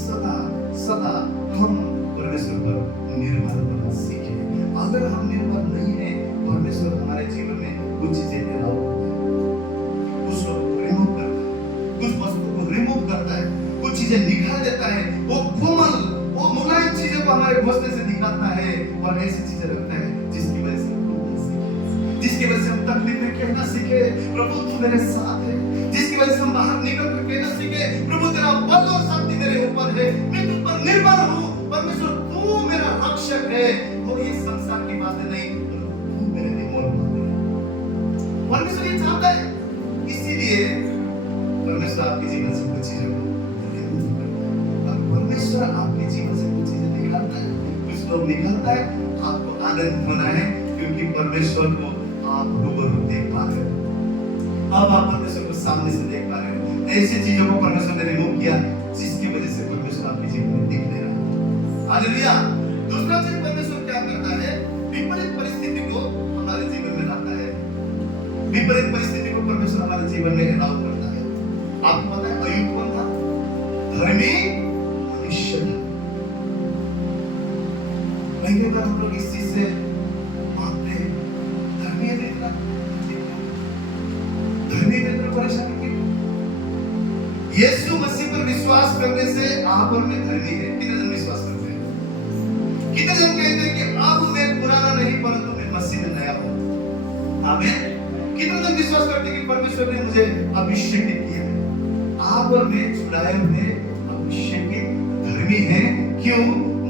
सदा सदा हम परमेश्वर पर निर्भर होना सीखें। अगर हम निर्भर नहीं हैं, परमेश्वर हमारे जीवन में कुछ चीजें अलाउ करता है, कुछ लोगों को रिमूव करता है, कुछ वस्तुओं को रिमूव करता है, कुछ चीजें निकाल देता है। वो कोमल, वो मुलायम चीजों को हमारे घोंसले से निकालता है और ऐसी चीजें रखता है जिसकी वजह से हम टूटना सीखे, जिसकी वजह से हम तकलीफ में कहना सीखे प्रभु तू मेरे साथ है, जिसकी वजह से हम बाहर निकल कर कहना सीखे प्रभु तेरा बल और शक्ति मेरे ऊपर है, मैं तुझ पर निर्भर हूँ, परमेश्वर तू मेरा रक्षक है। और ये संसार की बातें नहीं, तू मेरे लिए मोल बातें है। परमेश्वर ये चाहता है, इसीलिए परमेश्वर आपके जीवन से कुछ चीजों को रिमूव करता है। और परमेश्वर आपके जीवन से कुछ चीजें निकालता है, कुछ लोग निकालता है। आपको आनंद होना है क्योंकि परमेश्वर को आप रूबरू देख पा रहे हो। अब आप परमेश्वर को सामने से देख पा रहे हो। ऐसी चीजों को परमेश्वर ने रिमूव किया जिसकी वजह से परमेश्वर आपके जीवन में दिख नहीं रहा। हालेलुया। दूसरा चीज परमेश्वर क्या करता है, विपरीत परिस्थिति को हमारे जीवन में लाता है। विपरीत परिस्थिति को परमेश्वर हमारे जीवन में अलाउ करता है। आपको पता है अय्यूब कौन था? धर्मी मनुष्य था। कई बार हम लोग इस चीज से मानते हैं, धर्मी है इतना परेशानी क्यों? यीशु मसीह पर विश्वास करने से आप और मैं धर्मी है। कितने जन विश्वास करते हैं? कितने जन कहते हैं कि अब मैं पुराना नहीं परंतु मैं मसीह में नया हूं? आमीन। कितने जन विश्वास करते हैं कि परमेश्वर ने मुझे अभिषेकित किया है? आप और मैं छुड़ाए हुए अभिषेकित धर्मी हैं। क्यों?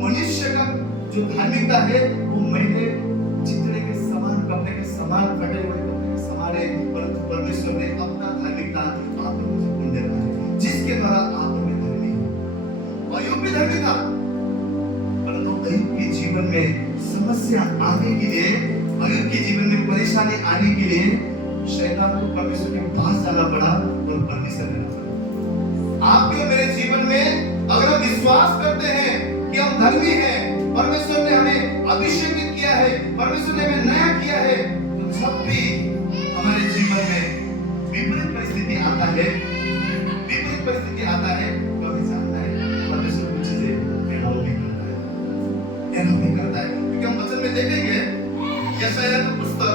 मनुष्य का जो धार्मिकता है वो मैले चितड़े के समान, कपड़े के समान, फटे हुए कपड़े के समान है, परंतु परमेश्वर ने अपना धार्मिकता आप और मुझे पुण्य दिया है, जिसके द्वारा आप और मैं धर्मी हैं। अय्यूब भी धर्मी था, परंतु अय्यूब के जीवन में समस्या आने के लिए, अय्यूब के जीवन में परेशानी आने के लिए शैतान को परमेश्वर के पास जाना पड़ा और परमेश्वर लेना पड़ा। आपके और मेरे जीवन में अगर हम विश्वास करते हैं कि हम धर्मी हैं, परमेश्वर ने हमें अभिषेकित किया है, परमेश्वर ने हमें नया किया है, तो जब भी हमारे जीवन में विपरीत परिस्थिति आता है, विपरीत परिस्थिति आता है, तो हमें जानना है परमेश्वर कुछ चीजें अलाउ भी करता है, अलाउ भी करता है। क्योंकि हम वचन में देखेंगे यशायाह का पुस्तक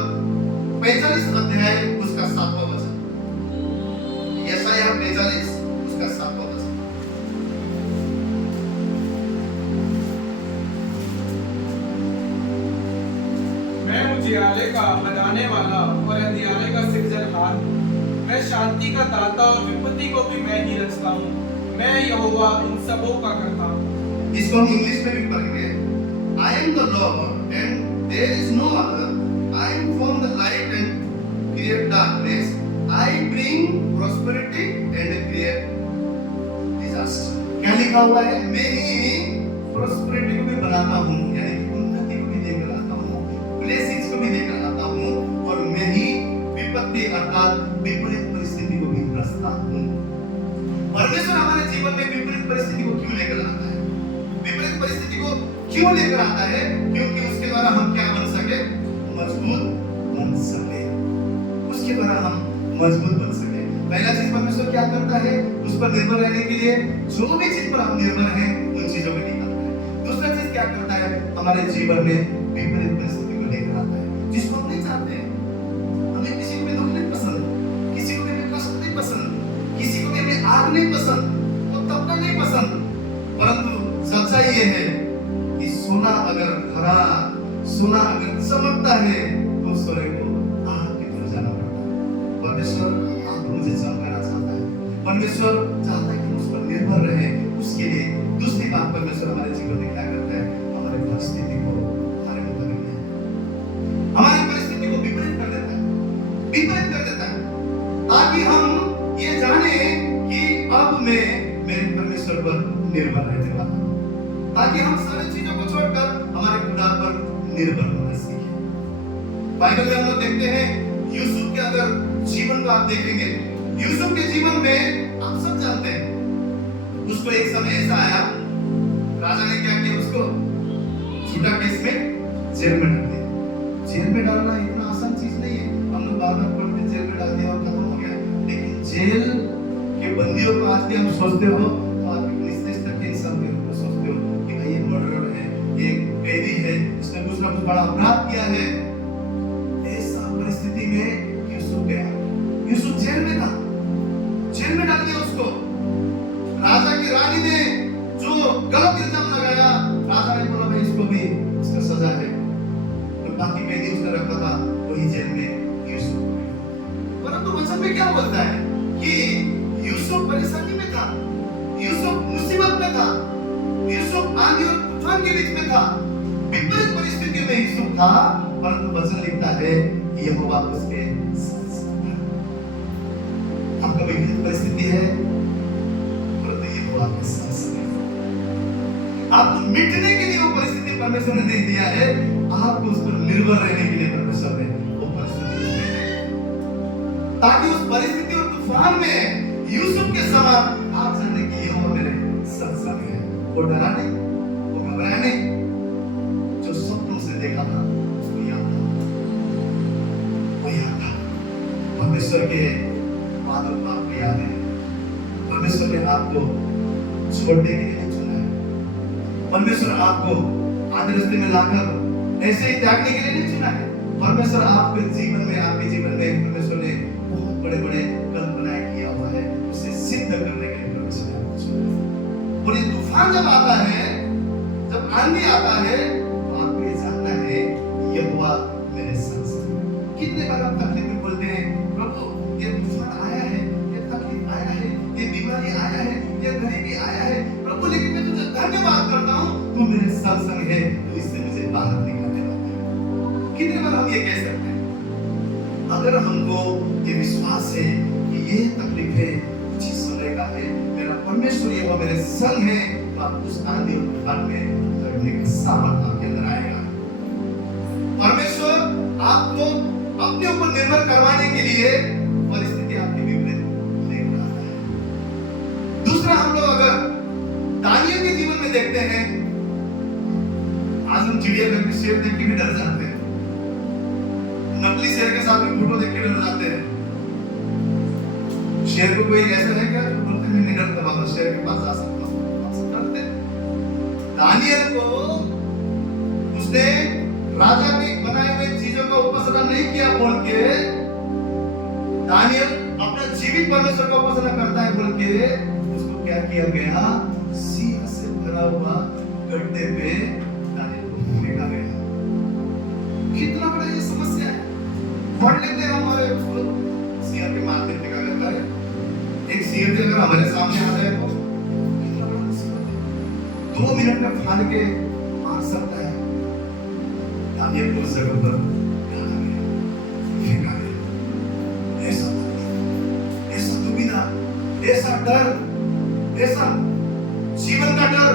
45 अध्याय उसका 7वां वचन, यशायाह 45 उसका 7वां वचन। मैं उजियाले का बनाने वाला और अंधियारे का सृजनहार हूँ। मैं शांति का दाता और विपत्ति को भी मैं ही रचता हूँ। मैं यहोवा इन सबों का करता हूँ। इसको हम इंग्लिश में भी पढ़ेंगे। I am the Lord and there is no other. I am from the light and create darkness. I bring prosperity and create disaster. क्या लिखा हुआ है? मैं ही prosperity को भी बनाता हूँ, यानी कि उन्नति को भी लेकर आता हूँ, blessings को भी लेकर आता हूँ, और मैं ही विपत्ति अर्थात विपरीत परिस्थिति को भी रचता हूँ। परमेश्वर हमारे जीवन में विपरीत परिस्थिति को क्यों लेकर आता है? विपरीत परिस्थिति को क्यों लेकर आता है? क्योंकि उसके द्वारा हम क्या बन सके? मजबूत बन सके। उसके द्वारा हम मजबूत बन सके। पहला चीज परमेश्वर क्या करता है? उस पर निर्भर रहने के लिए जो भी चीज पर हम निर्भर हैं उन चीजों को निकालता है। दूसरा चीज क्या करता है? हमारे जीवन में विपरीत परिस्थिति को लेकर आता है, जिसको हम नहीं चाहते हैं। हमें किसी को भी दुख नहीं पसंद, किसी को भी कष्ट नहीं पसंद, किसी को भी आग नहीं पसंद, वो तपना नहीं पसंद, परंतु सच्चाई ये है कि सोना अगर भरा, सोना अगर चमकता है तो सोने को आग की तरह जाना पड़ता है। परमेश्वर आपको मुझे चमकाना चाहता है। परमेश्वर चाहता है कि हम उस पर निर्भर रहे। उसके लिए दूसरी बात परमेश्वर हमारे जीवन में क्या करता है, हमारे परिस्थिति को हमारे मुताबिक नहीं, हमारी परिस्थिति को विपरीत कर देता है, विपरीत कर देता है, ताकि हम ये जाने कि अब मैं मेरे परमेश्वर पर निर्भर रहने वाला हूं, ताकि हम सारी चीजों को छोड़कर हमारे खुदा पर निर्भर होना सीखें। बाइबल में हम लोग देखते हैं यूसुफ के अगर जीवन को आप देखेंगे, यूसुफ के जीवन में आप सब जानते हैं, उसको एक समय ऐसा आया, राजा ने क्या किया, उसको झूठा केस में जेल में डाल दिया। जेल में डालना इतना आसान चीज नहीं है। हम लोग बार बार पढ़ते जेल में डाल दिया और खत्म हो गया, लेकिन जेल के बंदियों को आज भी हम सोचते हो, आज भी पुलिस तक के इंसान के रूप में सोचते हो कि भाई ये मर्डरर है, ये कैदी है, इसने कुछ ना कुछ बड़ा अपराध किया है। ऐसा परिस्थिति में यूसुफ गया, यूसुफ जेल में था, जेल में डाल दिया उसको। राजा की रानी ने जो गलत इल्जाम लगाया, राजा ने बोला भाई इसको भी इसका सजा है, तो बाकी कैदी उसने रखा था वही जेल में यूसुफ। परंतु वचन में क्या बोलता है कि यूसुफ परेशानी में था, यूसुफ मुसीबत में था, यूसुफ आंधी और तूफान के बीच में था, विपरीत परिस्थिति में यूसुफ था, परंतु वचन लिखता है कि यहोवा उसके साथ था। आपका विपरीत परिस्थिति है, परंतु यहोवा आपके साथ है। आपको मिटने के लिए वो परिस्थिति परमेश्वर ने नहीं दिया है, आपको उस पर निर्भर रहने के लिए परमेश्वर ने वो परिस्थिति दी है, ताकि उस परिस्थिति और तूफान में यूसुफ के समान आप जाने कि यहोवा मेरे साथ है। वो डरा नहीं, वो घबराया नहीं, जो सपनों से देखा था उसको याद था, वो याद था। परमेश्वर के वादों को आपको याद है, परमेश्वर ने आपको छोड़ने के लिए नहीं चुना है, परमेश्वर आपको आधे रास्ते में लाकर ऐसे ही त्यागने के लिए नहीं चुना है। परमेश्वर आपके जीवन में, आपके जीवन में परमेश्वर ने बहुत बड़े-बड़े कल्पनाएं किया हुआ है, उसे सिद्ध करने के लिए परमेश्वर ने आपको चुना है। और ये तूफान जब आता है, जब आंधी आता है, तो आपको ये जानना है यहोवा मेरे साथ है। कितने बार आप तकलीफ में बोलते हैं, प्रभु ये तूफान आया है, ये तकलीफ आया है, ये बीमारी आया है, ये गरीबी आया है, प्रभु लेकिन मैं तुझे धन्यवाद करता हूँ, तू मेरे साथ संग है, तू इससे मुझे बाहर निकालने वाला है। कितने बार हम ये कह सकते हैं? अगर हमको ये विश्वास है कि ये तकलीफ है कुछ ही समय का है, मेरा परमेश्वर यहोवा मेरे संग है, तो आप उस आंधी और तूफान में लड़ने का सामर्थ आपके अंदर आएगा। परमेश्वर आपको अपने ऊपर निर्भर करवाने के लिए परिस्थिति आपके विपरीत लेकर आता है। दूसरा, हम लोग अगर दानियल के जीवन में देखते हैं, आज हम चिड़ियाघर में शेर देख के भी डर जाते हैं, नकली शेर के साथ भी फोटो देख के डर जाते हैं। शेर को कोई ऐसा है क्या जो बोलते हैं नहीं डरता, बाबा शेर के पास जा सकता हूं, आप सब डरते हैं। दानियल को उसने राजा की बनाई हुई चीजों का उपासना नहीं किया बोल के, दानियल अपना जीवित परमेश्वर का उपासना करता है बोल के, उसको क्या किया गया, सिंह से भरा हुआ गड्ढे पे दानियल को फेंका गया। कितना बड़ा ये समस्या है। पढ़ लेते हैं हमारे उसको सिंह के माथे फेंका गया है, एक सिंह अगर हमारे सामने आ जाए तो कितना बड़ा मुसीबत है। 2 मिनट में फाड़ के मार सकता है। दानियल को उस जगह पर डाला गया, फेंका गया। ऐसा दुविधा, ऐसा डर, ऐसा जीवन का डर,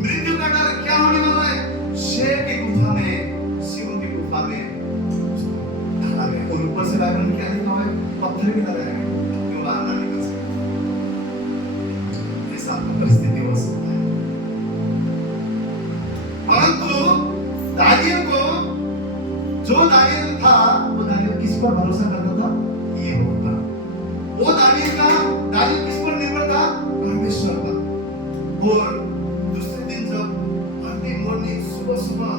मृत्यु का डर, क्या होने वाला है? शेर की गुफा में, सिंह की गुफा में डाला गया। और ऊपर से बाइबल में क्या लिखा हुआ है? पत्थर भी लगाया गया, क्यों बाहर ना निकल सके। ऐसा आपका परिस्थिति हो सकता है। परंतु दानियल को, जो दानियल था, वो दानियल किस पर भरोसा करता था? ये होता। वो दानियल किस पर निर्भर था? परमेश्वर पर। और दूसरे दिन जब अर्ली मॉर्निंग, सुबह सुबह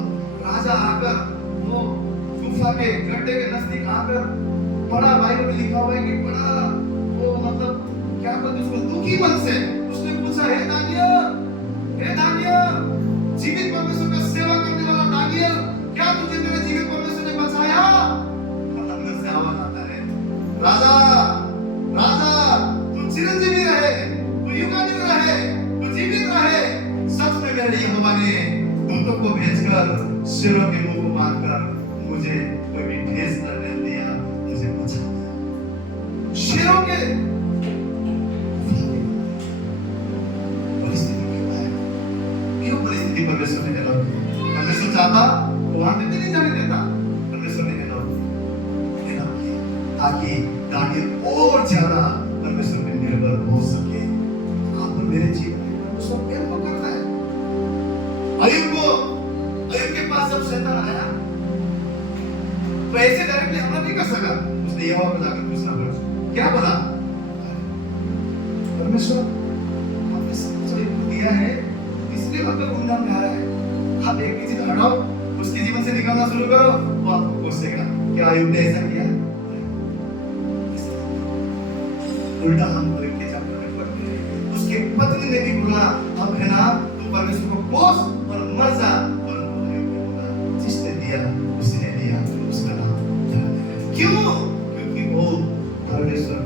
राजा आकर वो गुफा के गड्ढे के नजदीक आकर बड़ा, बाइबल में लिखा हुआ है कि बड़ा वो मतलब क्या कहते उसको, दुखी मन से उसने पूछा, हे दानियल, जीवित परमेश्वर का सेवा कर यहोवा ने दूतों को भेजकर शेरों के मुंह को मारकर मुझे कोई भी ठेस न दिया, मुझे बचा दिया। शेरों के परिस्थिति क्यों है? क्यों परिस्थिति परमेश्वर ने अलाउ की? परमेश्वर चाहता तो वहां तक नहीं जाने देता, परमेश्वर ने अलाउ किया ताकि दानियल और ज्यादा परमेश्वर पे निर्भर हो सके। आप और मेरे जीवन में परमेश्वर क्या करता है? अय्यूब के पास जब शैतान आया तो ऐसे डायरेक्टली हमला नहीं कर सका, उसने यहोवा को जाकर पूछना पड़ा। क्या बोला? परमेश्वर आपने सब कुछ दिया है, इसलिए मतलब गुमनाम जा रहा है। आप एक चीज हटाओ, उसके जीवन से निकालना शुरू करो, वो आपको कोसेगा। क्या अय्यूब ने ऐसा किया? उल्टा हम पर के चक्कर में पड़ गए। उसके पत्नी ने भी बोला, अब है ना तू परमेश्वर को कोस और मर जा। और अय्यूब ने बोला, जिसने दिया उसने दिया, उसका नाम धन्य है। क्यों? क्योंकि वो परमेश्वर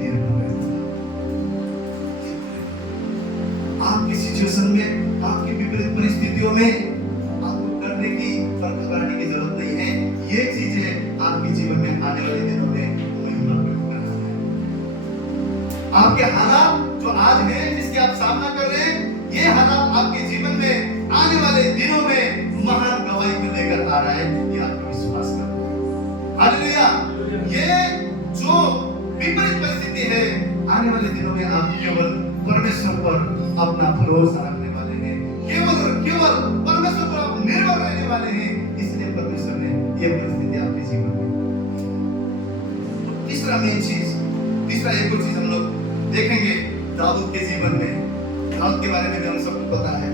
निर्भर है। आपकी सिचुएशन में, आपकी विपरीत परिस्थितियों में आपको डरने की और घबराने की जरूरत नहीं है। ये चीजें आपके जीवन में आने वाले दिनों में आपके हालात जो आज हैं, जिसके आप सामना कर रहे हैं, ये हालात आपके जीवन में आने वाले दिनों में महान गवाही को लेकर आ रहा है। ये आपको विश्वास करो। हालेलुया। ये जो विपरीत परिस्थिति है, आने वाले दिनों में आप केवल परमेश्वर पर अपना भरोसा रखने वाले हैं, केवल परमेश्वर पर आप निर्भर रहने वाले हैं। इसलिए परमेश्वर ने ये परिस्थिति आपके जीवन में। तो तीसरा एक और चीज हम लोग देखेंगे दाऊद के जीवन में। दाऊद के बारे में हम सबको पता है।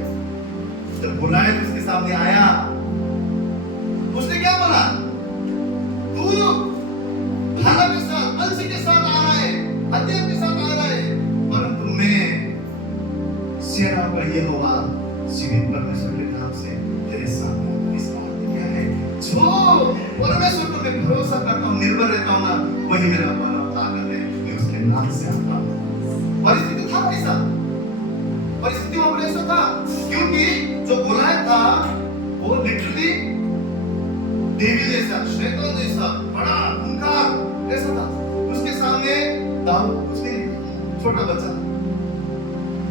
जब गोलियत उसके सामने आया, उसने क्या बोला? तू भाला के साथ, बंसी के साथ आ रहा है, हथियार के साथ आ रहा है, परंतु मैं सेना का यहोवा जीवित परमेश्वर के नाम से तेरे सामने। इसका अर्थ क्या है? जो परमेश्वर पर मैं भरोसा करता हूँ, निर्भर रहता हूँ ना, वही मेरा ताकत है। मैं उसके नाम से आता हूँ। परिस्थिति था ऐसा, परिस्थिति वहां पर ऐसा था क्योंकि जो गोलियत था वो लिटरली देवी जैसा, शैतान जैसा, बड़ा खूंखार ऐसा था। उसके सामने दाऊद कुछ नहीं, छोटा बच्चा।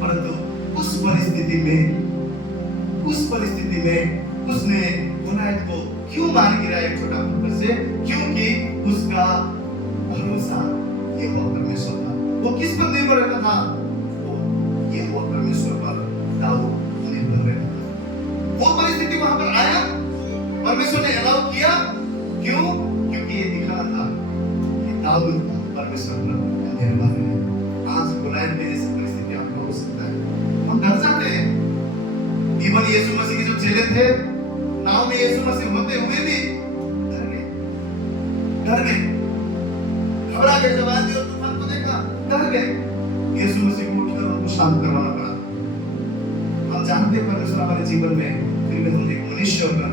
परंतु उस परिस्थिति में उसने गोलियत को क्यों मार गिराया एक छोटा पत्थर से? क्योंकि उसका भरोसा यहोवा परमेश्वर था। वो किस पर निर्भर रहता था? वो यहोवा परमेश्वर पर दाऊद निर्भर रहता था। वो परिस्थिति वहां पर आया, परमेश्वर ने अलाउ किया। क्यों? क्योंकि ये दिखाना था कि दाऊद परमेश्वर पर निर्भर है। आज गोलियत में जैसी परिस्थिति आपको हो सकता है। हम डर जाते हैं। इवन यीशु मसीह के जो चेले थे, नाव में यीशु मसीह होते हुए भी डर गए, घबरा गए। जब आंधी और तूफान को देखा, डर गए। यीशु मसीह को उठकर उनको शांत करवाना पड़ा। हम जानते हैं परमेश्वर हमारे जीवन में, फिर भी हम एक मनुष्य होकर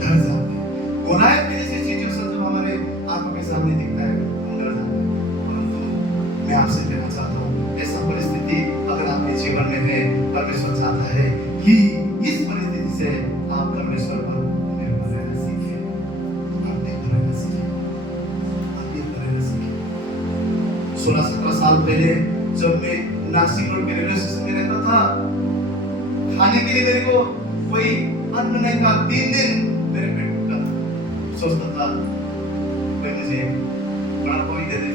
डर जाते हैं। गोलियत की जैसी सिचुएशन जब हमारे आंखों के सामने दिखता है, हम डर जाते हैं। परंतु मैं आपसे कहना चाहता हूँ, ऐसा परिस्थिति अगर आपके जीवन में है, परमेश्वर चाहता है कि इस परिस्थिति से आप परमेश्वर पर निर्भर रहना सीखें। आप निर्भर रहना सीखें। 16-17 साल पहले जब मैं नासिक रोड के रेलवे स्टेशन में रहता था, खाने के लिए मेरे को कोई अन्न नहीं था। 3 दिन मेरे पेट भूखा था। सोचता था कोई मुझे प्राण पॉइंट दे दे,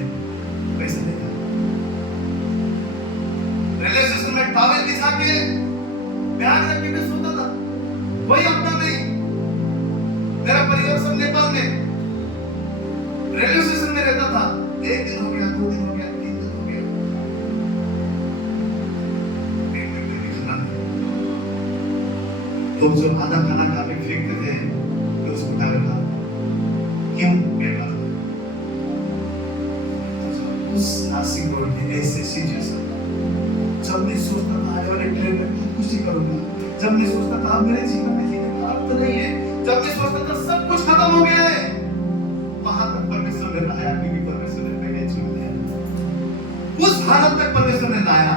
पैसा नहीं था। रेलवे स्टेशन में टॉवेल बिछा के बैग रख के मैं सोता था। कोई अपना नहीं, मेरा परिवार सब नेपाल में। रेलवे स्टेशन में रहता था। 1 दिन हो गया, 2 दिन हो गया, 3 दिन हो गया, पेट में भी खाना नहीं। लोग जो आधा खाना खा के फेंकते थे, मैं उसको उठा कर खाता। क्यों? पेट भरा। उस नासिक रोड में ऐसे सिचुएशन, जब मैं सोचता था आने वाले ट्रेन में कुछ ही करूंगा, जब मैं सोचता था अब मेरे जीवन में जीने का अर्थ नहीं है, जब मैं सोचता था सब कुछ खत्म हो गया है, वहां तक परमेश्वर ने लाया। क्योंकि परमेश्वर ने पहले चुन लिया। उस हालत तक परमेश्वर ने लाया।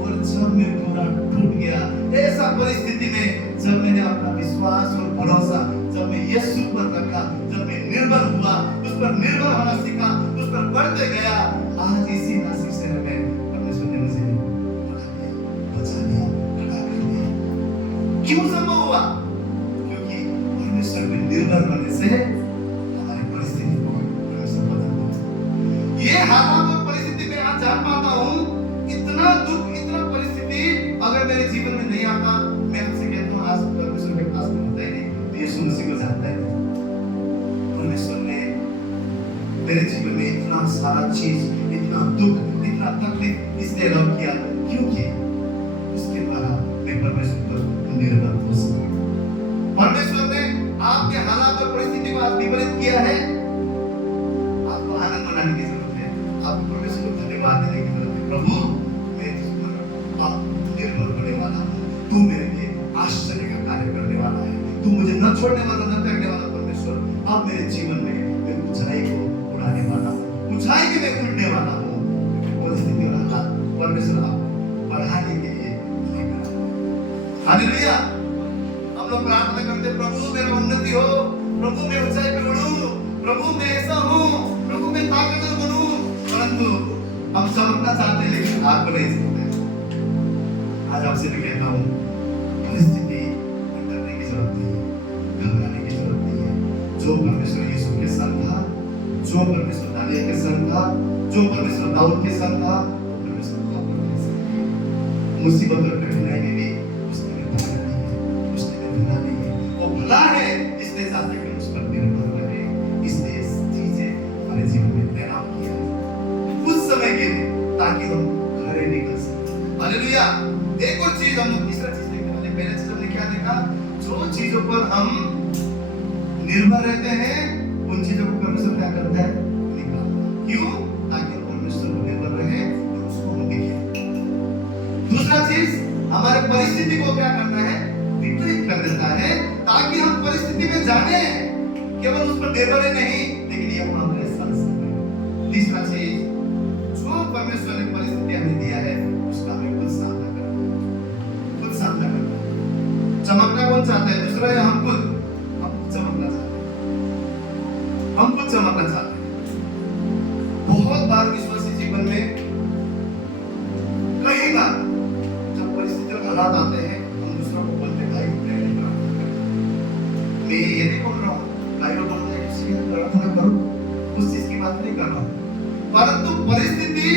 और जब मैं पूरा टूट गया। ऐसा परिस्थिति में जब मैंने अपना विश्वास और भरोसा जब मैं यीशु पर रखा, जब मैं निर्भर हुआ, उस पर निर्भर होना सीखा, उस पर बढ़ते गया, आज इसी नासिक शहर में परमेश्वर ने मुझे बचा लिया, खड़ा कर दिया। क्यों संभव हुआ? क्योंकि परमेश्वर पे निर्भर होने से हमारी परिस्थिति को परमेश्वर बदल देता है। ये हालात और परिस्थिति में आज जान पाता हूँ, इतना दुख, इतना परिस्थिति अगर मेरे जीवन में नहीं आता, मैं आपसे कहता हूँ आज परमेश्वर के पास में होता ही नहीं, तो यीशु मसीह को जानता है। परमेश्वर ने मेरे जीवन में इतना सारा चीज, इतना दुख, इतना तकलीफ इसलिए रख किया क्योंकि उसके द्वारा मैं परमेश्वर पर निर्भर हो सकूं। परमेश्वर ने आपके हालात और परिस्थिति को आज विपरीत किया है, आपको आनंद मनाने की जरूरत है, आपको परमेश्वर को धन्यवाद देने की जरूरत है। प्रभु, मैं तुझ पर निर्भर होने वाला हूँ, तू मेरे लिए आश्चर्य का कार्य करने वाला है, तू मुझे न छोड़ने वाला, न करने वाला परमेश्वर। अब मेरे जीवन में मैं ऊंचाई को उड़ाने वाला हूँ, ऊंचाई के मैं उड़ने वाला हूँ। परिस्थिति और हालात परमेश्वर आपको बढ़ाने के लिए लेकर आए। हालेलुया। हम लोग प्रार्थना करते, प्रभु मेरा उन्नति हो, प्रभु मैं ऊंचाई पे उड़ूं, प्रभु मैं ऐसा हूँ, प्रभु मैं ताकतवर बनूं। परंतु हम चमकना चाहते हैं लेकिन आपको नहीं सकते। आज आपसे मैं कहता हूँ, परिस्थिति में डरने की जरूरत नहीं है, घबराने की जरूरत नहीं है। जो परमेश्वर यीशु के संग था, जो परमेश्वर दानियल के संग था, जो परमेश्वर दाऊद के संग था, वो परमेश्वर आपके संग है। मुसीबत और कठिनाई में भी उसने हमें भला नहीं है, उसने हमें भला नहीं है, वो भला है, इसलिए चाहते कि हम उस पर निर्भर रहे, इसलिए चीजें हमारे जीवन में तैनात किया है कुछ समय के लिए, ताकि हम खड़े निकल सकें। हालेलुया। एक और चीज हम लोग तीसरा चीज देखने वाले, पहले चीज हमने क्या देखा, जो चीजों पर हम निर्भर रहते हैं उन चीजों को परमेश्वर क्या करता है, निकालता है। क्यों? ताकि हम परमेश्वर पर निर्भर रहे और उसको हम देखें। दूसरा चीज, हमारे परिस्थिति को क्या करता है, विपरीत कर देता है, ताकि हम परिस्थिति में जाने, केवल उस पर निर्भर ही नहीं, लेकिन ये हमारे संग। तीसरा चीज, जो परमेश्वर ने परिस्थिति हमें दिया है उसका हमें खुद सामना करना है, खुद सामना करना है। चमकना कौन चाहता है, दूसरा या हम खुद? हम चमकना चाहते हैं, हम खुद चमकना चाहते हैं। बहुत बार विश्वासी जीवन में कई बार जब परिस्थिति और हालात आते हैं, हम दूसरों को बोलते भाई मैं ये नहीं बोल रहा हूँ, भाई लोग बोलते हैं किसी की प्रार्थना करो, उस चीज की बात नहीं कर रहा हूँ। परंतु परिस्थिति,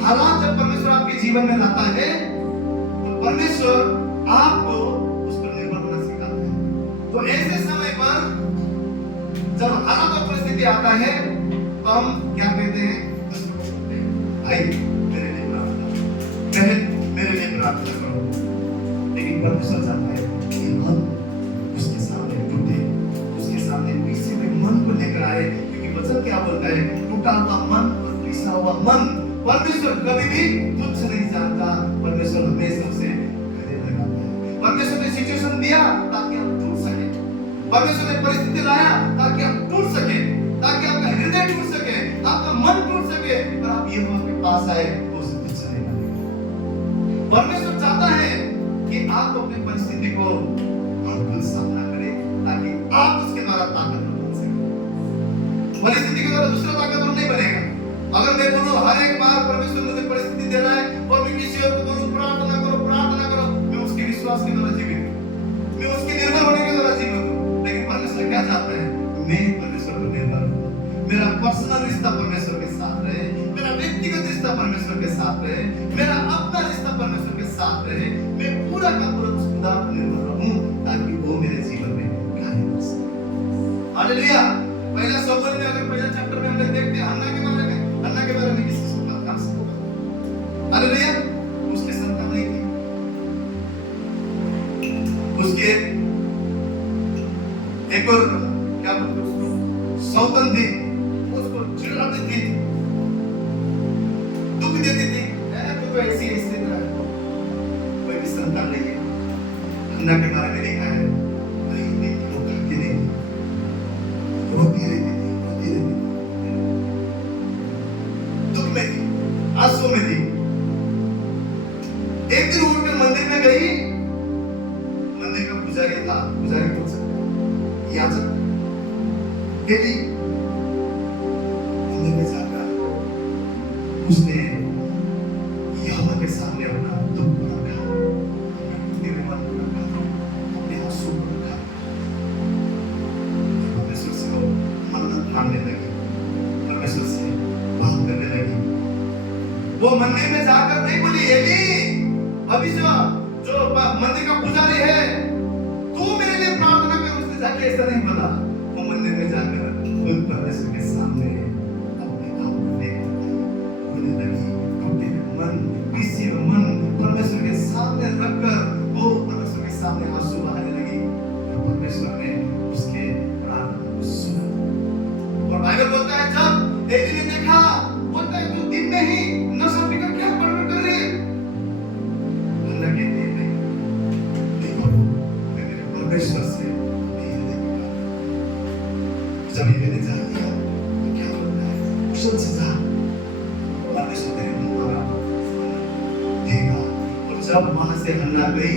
हालात जब परमेश्वर आपके जीवन में लाता है, तो परमेश्वर आपको उस पर निर्भर होना सिखाता है। तो ऐसे समय पर जब हालात और परिस्थिति आता है, तो हम क्या कहते हैं, भाई मेरे लिए प्रार्थना करो, बहन मेरे लिए प्रार्थना करो। लेकिन परमेश्वर चाहता है कि हम उसके सामने टूटे, उसके सामने पीछे में मन को लेकर आए, क्योंकि वचन क्या बोलता है, टूटा हुआ मन और पीसा हुआ मन परमेश्वर कभी भी तुच्छ नहीं जानता। परमेश्वर हमेशा से गले लगाता है। परमेश्वर ने सिचुएशन दिया ताकि हम टूट सके, परमेश्वर ने परिस्थिति लाया ताकि हम टूट सके, ताकि आपका हृदय टूट सके, आपका मन टूट सके, और आप ये के पास आए तो उसे तुच्छ नहीं मानेंगे। परमेश्वर चाहता है कि आप अपनी परिस्थिति को खुद सामना करें, ताकि आप उसके द्वारा ताकतवर बन सकें। परिस्थिति के द्वारा दूसरा ताकतवर नहीं बनेगा। अगर मैं बोलूं हर एक बार परमेश्वर मुझे परिस्थिति दे रहा है और मैं किसी और को बोलूं प्रार्थना करो, मैं उसके विश्वास के द्वारा जीवित हूं, मैं उसके निर्भर होने के द्वारा जीवित हूं। लेकिन परमेश्वर क्या चाहता है, मैं परमेश्वर पर निर्भर हूं, मेरा पर्सनल रिश्ता परमेश्वर के साथ रहे, मेरा व्यक्तिगत रिश्ता परमेश्वर के साथ रहे, मेरा अपना रिश्ता परमेश्वर के साथ रहे, मैं पूरा का पूरा उस खुदा पर निर्भर रहूं, ताकि वो मेरे जीवन में कार्य कर सके। हालेलुया। पहला शमूएल में, अगर पहला चैप्टर में हम लोग देखते हैं हन्ना के बारे में, हन्ना के बारे में किससे सुना, कहां से सुना? हालेलुया। उसके संतान नहीं थी, उसके एक और क्या बोलते उसको, सौतन थी, उसको चिढ़ाती थी, दुख देती थी, तो ऐसी ऐसी तरह कोई भी संतान नहीं है। हन्ना के बारे में लिखा है, नहीं वो करती नहीं, रोती रहती थी, दुख में थी, आंसू में थी। एक दिन उठकर मंदिर में गई पुजारी था, पुजारी बोल सकते, याजक एली मंदिर में जाकर उसने यहोवा के सामने अपना दुख रखा, अपने मन को रखा, अपने आंसू को रखा। परमेश्वर से वो मन्नत मांगने लगी, परमेश्वर से बात करने लगी। वो मंदिर में जाकर नहीं बोली, एली अभी जो मंदिर का पुजारी है, तू मेरे लिए प्रार्थना कर। उसने जाके ऐसा नहीं बोला। वो मंदिर में जाकर खुद परमेश्वर के सामने अपने आप को लेकर रोने लगी। टूटे मन, पिसे मन परमेश्वर के सामने रखकर वो परमेश्वर के सामने आंसू बहाने लगी। और परमेश्वर ने उसके प्रार्थना को सुना। और बाइबल बोलता है जब एली ने देखा, बोलता है तू दिन में ही नशा पीकर क्या बड़बड़ कर रही है? हन्ना कहती है नहीं, देखो मैं मेरे परमेश्वर से नहीं लेगा। जब ये मैंने जान लिया तो क्या होता है, कुशल से जा, परमेश्वर तेरे मुंह पर देगा। और जब वहां से हन्ना गई,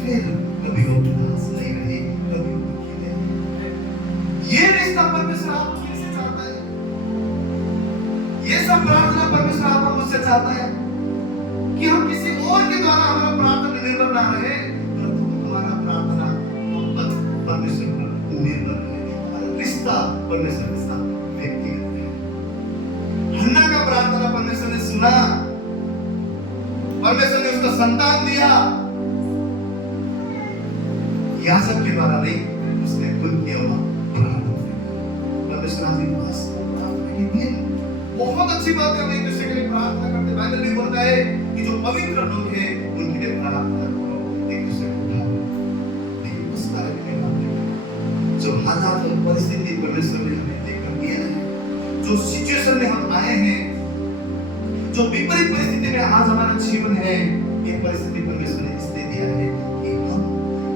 फिर कभी वो उदास नहीं रही, कभी वो दुखी नहीं। ये रिश्ता परमेश्वर आपसे चाहता है। ये सब प्रार्थना परमेश्वर आपको मुझसे चाहता है कि हम किसी और के द्वारा हमारा प्रार्थना निर्भर ना रहे, परंतु हमारा प्रार्थना परमेश्वर पर निर्भर रहे। हमारा रिश्ता परमेश्वर के साथ व्यक्तिगत है। हन्ना का प्रार्थना परमेश्वर ने सुना, परमेश्वर ने उसको संतान दिया। याजक के द्वारा नहीं, उसने खुद किया हुआ प्रार्थना। परमेश्वर आपके पास प्रार्थना की दिन बहुत अच्छी बात है, हम एक दूसरे के लिए प्रार्थना करते हैं। बाइबल में बोलता है कि जो पवित्र लोग हैं उनके लिए प्रार्थना करो, एक दूसरे को उठाओ। लेकिन उस बारे में बात नहीं, जो हालात और परिस्थिति परमेश्वर ने हमें देकर दिए हैं, जो सिचुएशन में हम आए हैं, जो विपरीत परिस्थिति में आज हमारा जीवन है, ये परिस्थिति परमेश्वर ने इसलिए दिया है कि हम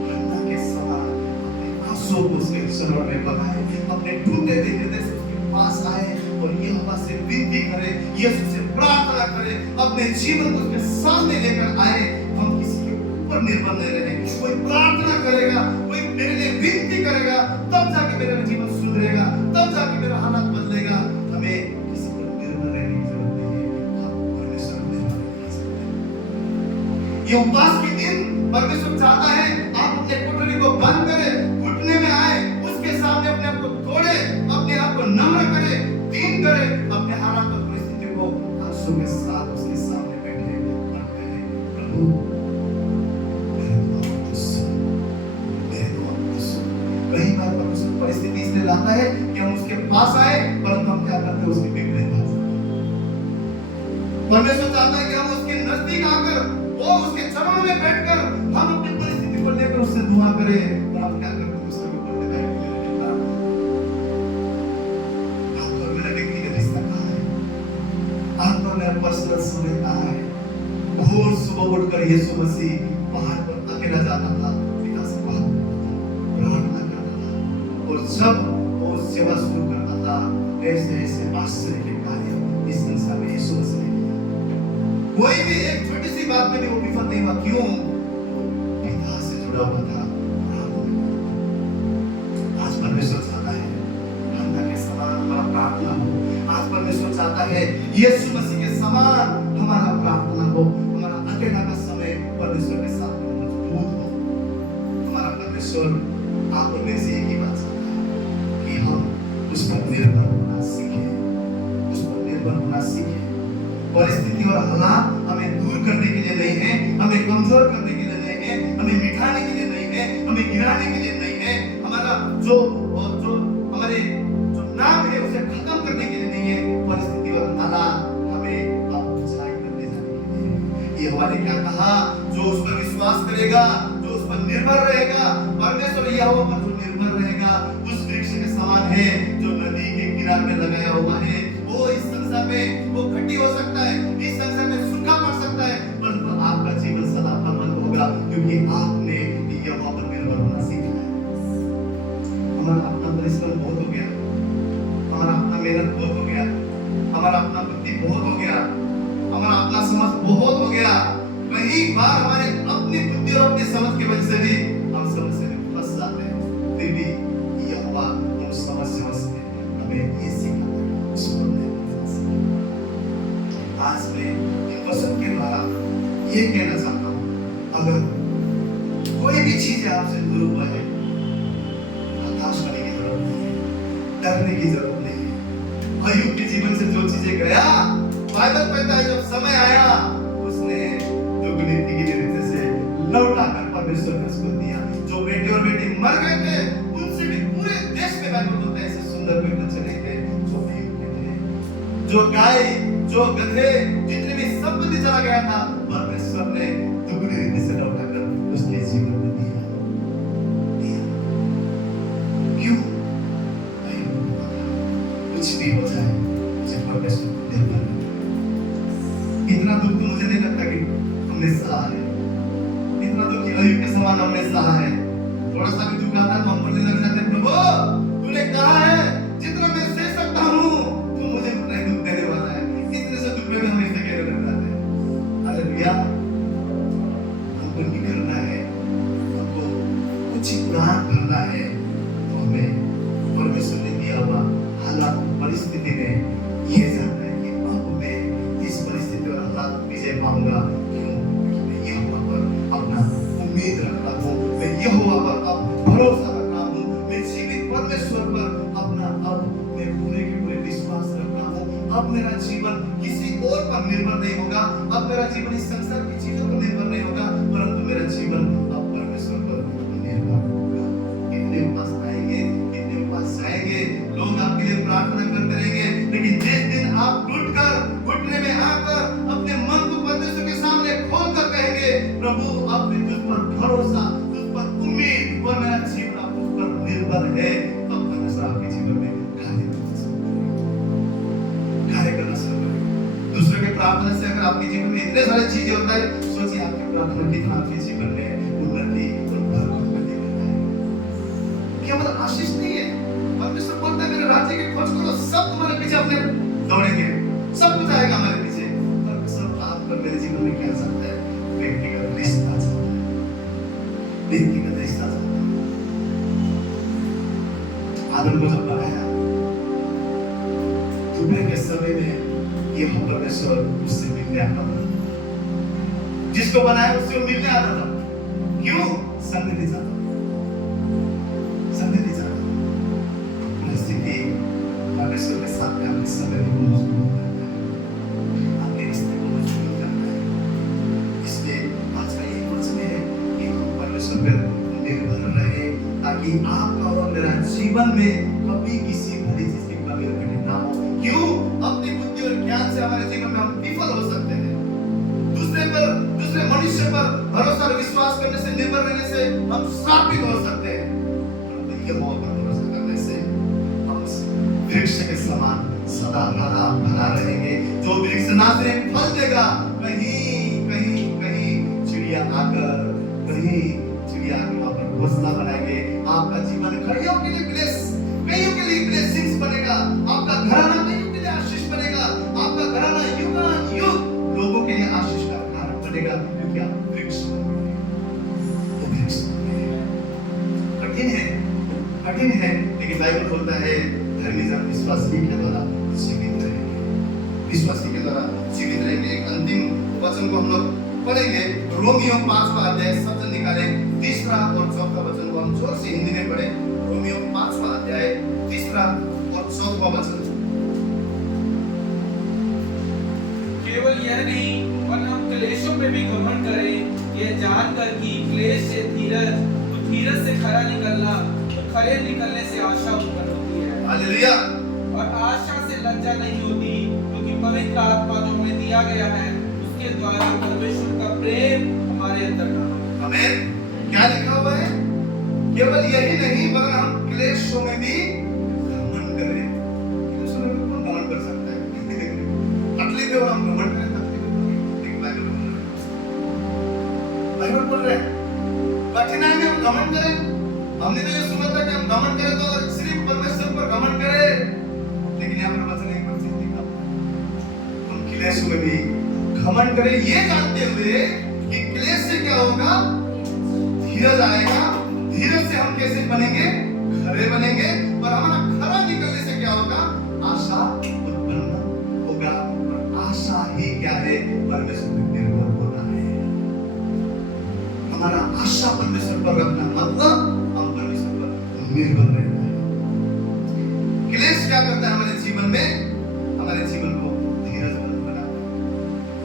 हन्ना के समान अपने आंसू को उसके चरणों में बहाएं, अपने टूटे हुए हृदय से उसके पास आए और यहोवा से विनती करें, यीशु से प्रार्थना करें, अपने जीवन को उसके सामने लेकर आए। हम किसी के ऊपर निर्भर नहीं रहे। कोई प्रार्थना करेगा, कोई मेरे लिए विनती करेगा, तब जाके मेरा जीवन सुधरेगा, तब जाके मेरा हालात बदलेगा। हमें किसी पर निर्भर रहने की जरूरत नहीं है, हम परमेश्वर पर निर्भर रह सकते हैं। ये उपवास के दिन परमेश्वर चाहता है आप अपने कोठरी को बंद करें, घुटने में आए, उसके सामने अपने आप को तोड़े, अपने आप को नम्र करें, दीन करे, अपने हालात और परिस्थिति को आंसू के साथ उसके सामने बैठे और कहे, प्रभु मेरे दुआ को सुन, मेरे दुआ को सुन। कई बार परमेश्वर परिस्थिति इसलिए लाता है कि हम उसके पास आए, परंतु हम क्या करते हैं, उसके बिगड़े पास। परमेश्वर चाहता है कि हम उसके नजदीक आकर, वो उसके चरणों में बैठकर हम अपनी परिस्थिति को लेकर उससे दुआ करें। और हम क्या करते हैं, दूसरे को बोलते हैं मेरा पर्सनल समय कहाँ है। भोर सुबह उठकर यीशु मसीह पहाड़ पर अकेला जाता था, पिता से बात प्रार्थना करता था, और जब वो सेवा शुरू करता था, ऐसे ऐसे आश्चर्य के कार्य इस संसार में यीशु मसीह ने किया। कोई भी एक छोटी सी बात में भी वो विफल नहीं हुआ। क्यों? पिता से जुड़ा हुआ था। आज परमेश्वर चाहता है हन्ना के समान हमारा प्रार्थना हो। आज परमेश्वर चाहता है यीशु मसीह के समान हमारा प्रार्थना हो। हमारा अकेला का समय परमेश्वर के साथ मजबूत हो। हमारा परमेश्वर आप और मेरे से एक ही बात चाहता है कि हम उस पर निर्भर होना सीखें, उस पर निर्भर होना सीखें। परिस्थिति और हालात हमें दूर करने के लिए नहीं है, हमें कमजोर करने के लिए नहीं है, हमें मिटाने के लिए नहीं है, हमें गिराने के लिए नहीं है। हमारा जो हमारे जो नाम है उसे खत्म करने के लिए नहीं है। परिस्थिति और हालात हमें आप ऊंचाई पर ले जाने के लिए। ये हमारे क्या कहा, जो उस पर विश्वास करेगा, जो उस पर निर्भर रहेगा, परमेश्वर यहोवा पर जो निर्भर रहेगा, उस वृक्ष के समान है जो नदी के किनारे में लगाया हुआ है। वो इस संसार में वो खट्टी हो सकता है, इस संसार में सूखा पड़ सकता है, परंतु आपका जीवन सदा फलवंत होगा, क्योंकि आपने यहोवा पर निर्भर होना सीखा है। हमारा अपना परिश्रम बहुत हो गया, हमारा अपना मेहनत बहुत हो गया, हमारा अपना बुद्धि बहुत हो गया, हमारा अपना समझ बहुत हो गया। कई बार हमारे अपनी बुद्धि और अपनी समझ की वजह से भी हम ये कहना चाहता हूँ, अगर कोई भी चीज आपसे दूर हुआ है, हताश होने की जरूरत नहीं है, डरने की जरूरत नहीं है। अय्यूब के जीवन से जो चीजें गया, बाइबल कहता है जब समय आया उसने दुगनी तिगनी रीति से लौटाकर परमेश्वर ने उसको दिया। जो बेटे और बेटी मर गए थे, उनसे भी पूरे देश में बाइबल बोलता है ऐसे सुंदर कोई बच्चे नहीं थे जो अय्यूब के थे। जो गाय, जो गधे, जितने भी संपत्ति चला गया था, परमेश्वर ने दुगनी रीति से लौटाकर उसके जीवन में दिया। क्यों? कुछ भी हो जाए मुझे परमेश्वर को निर्भर रखना। इतना दुख तो मुझे नहीं लगता कि हमने सहा है, इतना दुख अय्यूब के समान हमने सहा है। थोड़ा सा भी दुख आता है तो हम बोलने लग जाते हैं, प्रभु तूने कहा है जितना मैं सह सकता हूँ तू मुझे उतना ही दुख देने वाला है। इतने से दुख में भी हम ऐसे कहने लग जाते हैं। हालेलुया। हमको निकलना है, हमको कुछ उड़ान भरना है, तो हमें परमेश्वर ने दिया हुआ हालात परिस्थिति में ये जानना है कि अब मैं इस परिस्थिति और हालात विजय पाऊंगा। क्यों? क्योंकि मैं यहोवा पर अपना उम्मीद रखता हूँ, मैं यहोवा पर अब भरोसा रखता हूँ, मैं जीवित परमेश्वर पर अपना अब मैं पूरे के पूरे विश्वास रखता हूँ। अब मेरा जीवन किसी और पर निर्भर नहीं होगा, अब मेरा जीवन इस संसार की चीजों पर निर्भर नहीं होगा, परंतु मेरा जीवन अब परमेश्वर पर निर्भर होगा। कितने उपास आएंगे, कितने उपास जाएंगे, लोग आपके लिए प्रार्थना करते रहेंगे, लेकिन जिस दिन आप टूटकर घुटने में आकर अपने मन को परमेश्वर के सामने खोलकर कहेंगे, प्रभु अब मैं तुझ पर भरोसा, तुझ पर उम्मीद और मेरा जीवन अब तुझ पर निर्भर है, तब परमेश्वर आपके जीवन में कार्य करना शुरू करेगा। दूसरों के प्रार्थना से अगर आपके जीवन में इतने सारे चीजें होता है, सोचिए आपकी प्रार्थना कितना आपके जीवन में उन्नति और बरकत में देता है। केवल आशीष नहीं है, परमेश्वर बोलता है मेरे राज्य की खोज करो, सब तुम्हारे पीछे अपने दौड़ेंगे, सब कुछ आएगा हमारे पीछे। परमेश्वर आप पर मेरे जीवन में क्या चाहता है? व्यक्तिगत रिश्ता चाहता है, व्यक्तिगत रिश्ता चाहता है। आदम को जब बनाया, दोपहर के समय में ये परमेश्वर उससे मिलने आता था, जिसको बनाया उससे वो मिलने आता था। क्यों? संगति चाहता, संगति चाहता। परिस्थिति परमेश्वर के साथ में अपने संगति को मजबूत करता है, अपने रिश्ते को मजबूत करता है। इसलिए आज का ये वचन है कि हम परमेश्वर पर निर्भर रहे, ताकि आपका और मेरा जीवन में कभी किसी बड़ी चीज की कमी और घटी ना हो। क्यों? अपनी बुद्धि और ज्ञान से हमारे जीवन में हम विफल हो सकते हैं, दूसरे मनुष्य पर भरोसा और विश्वास करने से, निर्भर रहने से हम श्रापित हो सकते हैं। परंतु यहोवा पर भरोसा करने से हम वृक्ष के समान सदा हरा भरा रहेंगे। जो वृक्ष ना सिर्फ फल देगा, कहीं चिड़िया आकर वहाँ पर घोंसला बनाएंगे। आपका जीवन कईयों के लिए ब्लेसिंग्स बनेगा, आपका घराना कईयों के लिए आशीष बनेगा, आपका घराना युगानुयुग लोगों के लिए आशीष का कारण बनेगा, क्योंकि आप वृक्ष कठिन है, लेकिन बाइबल बोलता है धर्मी जन विश्वासी के द्वारा जीवित रहेंगे, विश्वासी के द्वारा जीवित रहेंगे। एक अंतिम वचन को हम लोग पढ़ेंगे, रोमियो 5वां अध्याय, सब जन निकाले 3रा और 4था वचन को हम जोर से हिंदी में पढ़े। रोमियो 5वां अध्याय 3रा और 4वां वचन। केवल यह नहीं, वरन हम क्लेशों में भी घमंड करें, यह जानकर कि क्लेश से धीरज से खरा निकलना, खरे निकलने से आशा उत्पन्न होती है। हालेलुया। और आशा से लज्जा नहीं होती, क्योंकि पवित्र आत्मा जो हमें दिया गया है, उसके द्वारा परमेश्वर का प्रेम हमारे अंदर का। आमीन। क्या लिखा हुआ है? केवल यही नहीं, वरन हम क्लेशों में भी घमंड करें। क्लेशों में भी कौन घमंड कर सकता है? तकलीफ में हम घमंड करें, बाइबल बोल रहे हैं कठिनाई में हम घमंड करें। हमने तो ये सुना था कि हम घमंड करें तो सिर्फ परमेश्वर पर घमंड करें, लेकिन यहाँ पर वचन एक बार लिखा हम क्लेश में भी घमंड करें, ये जानते हुए कि क्लेश से क्या होगा? धीरज आएगा। धीरज से हम कैसे बनेंगे? खरे बनेंगे। और हमारा खरा निकलने से क्या होगा? आशा उत्पन्न होगा। और आशा ही क्या है? परमेश्वर पर निर्भर होना है। हमारा आशा परमेश्वर पर रखना मतलब हम परमेश्वर पर निर्भर रहना है। क्लेश क्या करता है हमारे जीवन में? हमारे जीवन को धीरज बनाता है।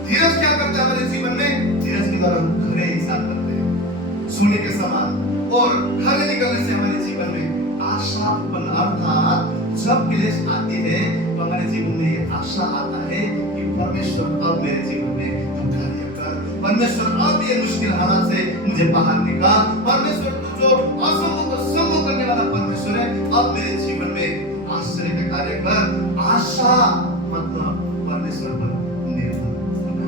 धीरज क्या करता है हमारे जीवन में? धीरज के द्वारा हम खरे इंसान बनते हैं, सोने के समान। और खरे निकलने से हमारे जीवन में आशा उत्पन्न, अर्थात जब क्लेश आती है तो हमारे जीवन में ये आशा आता है कि परमेश्वर अब मेरे जीवन में तू कार्य कर, परमेश्वर अब ये मुश्किल हालात से मुझे बाहर निकाल, परमेश्वर तू जो असंभव को संभव करने वाला परमेश्वर है, अब मेरे जीवन में आश्चर्य का कार्य कर। आशा मतलब परमेश्वर पर निर्भर होना।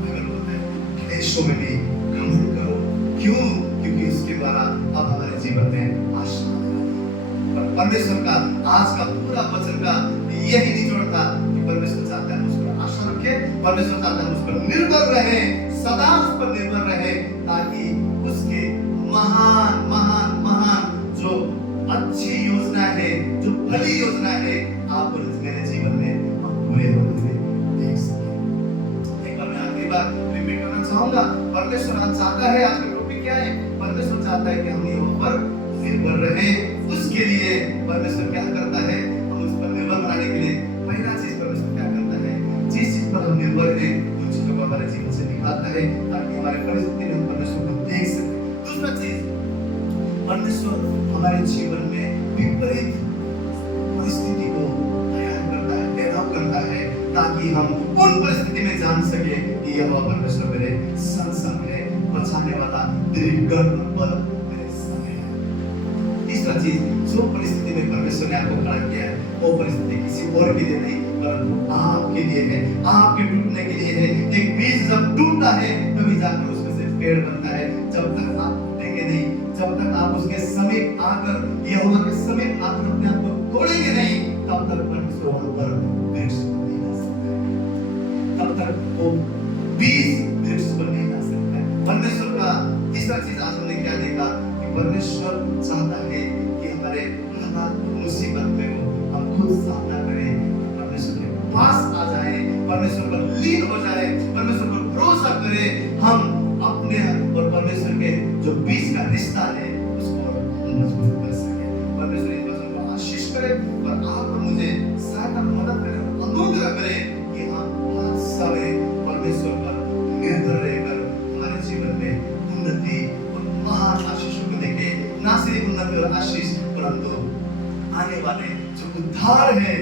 बाइबल बोलता है क्लेशों में भी घमंड करो। क्यों? क्योंकि उसके द्वारा अब हमारे जीवन में आशा और परमेश्वर का आज का पूरा वचन का यही निचोड़ था कि परमेश्वर चाहता है उस पर आशा रखे, परमेश्वर चाहता है उस पर निर्भर रहे, सदा उस पर निर्भर रहे, ताकि उसके महान महान महान जो अच्छी योजना है, जो भली योजना है, आप और मेरे जीवन में हम पूरे होते हुए देख सकें। एक बार मैं आखिरी बार रिपीट करना चाहूंगा। परमेश्वर आज चाहता है, आज का टॉपिक क्या है? परमेश्वर चाहता है कि हम यहोवा पर निर्भर रहे। उसके लिए परमेश्वर क्या करता है? हम उस पर निर्भर बनाने के लिए पहला चीज परमेश्वर क्या करता है? जिस चीज पर हम निर्भर हैं उन चीजों को हमारे जीवन से निकालता है ताकि हमारे परिस्थिति में हम परमेश्वर को देख सकें। दूसरा चीज, परमेश्वर हमारे जीवन में विपरीत परिस्थिति को तैयार करता है, डेवलप करता है, ताकि हम उन परिस्थिति में जान सके कि यह परमेश्वर मेरे संग है, बचाने वाला दीर्घ बल मेरे संग है। तीसरा चीज, जो परिस्थिति में परमेश्वर ने आपको खड़ा किया है वो परिस्थिति किसी और के लिए नहीं परंतु आपके लिए है, आपके टूटने के लिए है। एक बीज जब टूटता है तभी जाकर उसमें से पेड़ बनता है। जब तक आप टूटेंगे नहीं, जब तक आप उसके समीप आकर, यहोवा के समीप आकर अपने आप को तोड़ेंगे नहीं, तब तक परमेश्वर वहां पर वृक्ष नहीं ला सकता है, तब तक वो बीज वृक्ष पर नहीं ला सकता है। परमेश्वर का तीसरा चीज आज हमने क्या देखा कि परमेश्वर चाहता है कि हमारे हालात मुसीबत में हो हम खुद सामना करें, परमेश्वर के पास आ जाए, परमेश्वर पर लीन हो जाए, परमेश्वर पर भरोसा करें, हम अपने और परमेश्वर के जो बीच का रिश्ता है उसको मजबूत कर सके। परमेश्वर इस वचन को आशीष करे और आप और मुझे सहायता मदद करे, अनुग्रह करे कि हम हर समय परमेश्वर पर निर्भर रहकर हमारे जीवन में उन्नति और महान आशीषों को देखें। ना सिर्फ उन्नति और आशीष परंतु आने वाले जो उद्धार है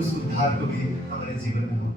उस उद्धार को भी हमारे जीवन में हम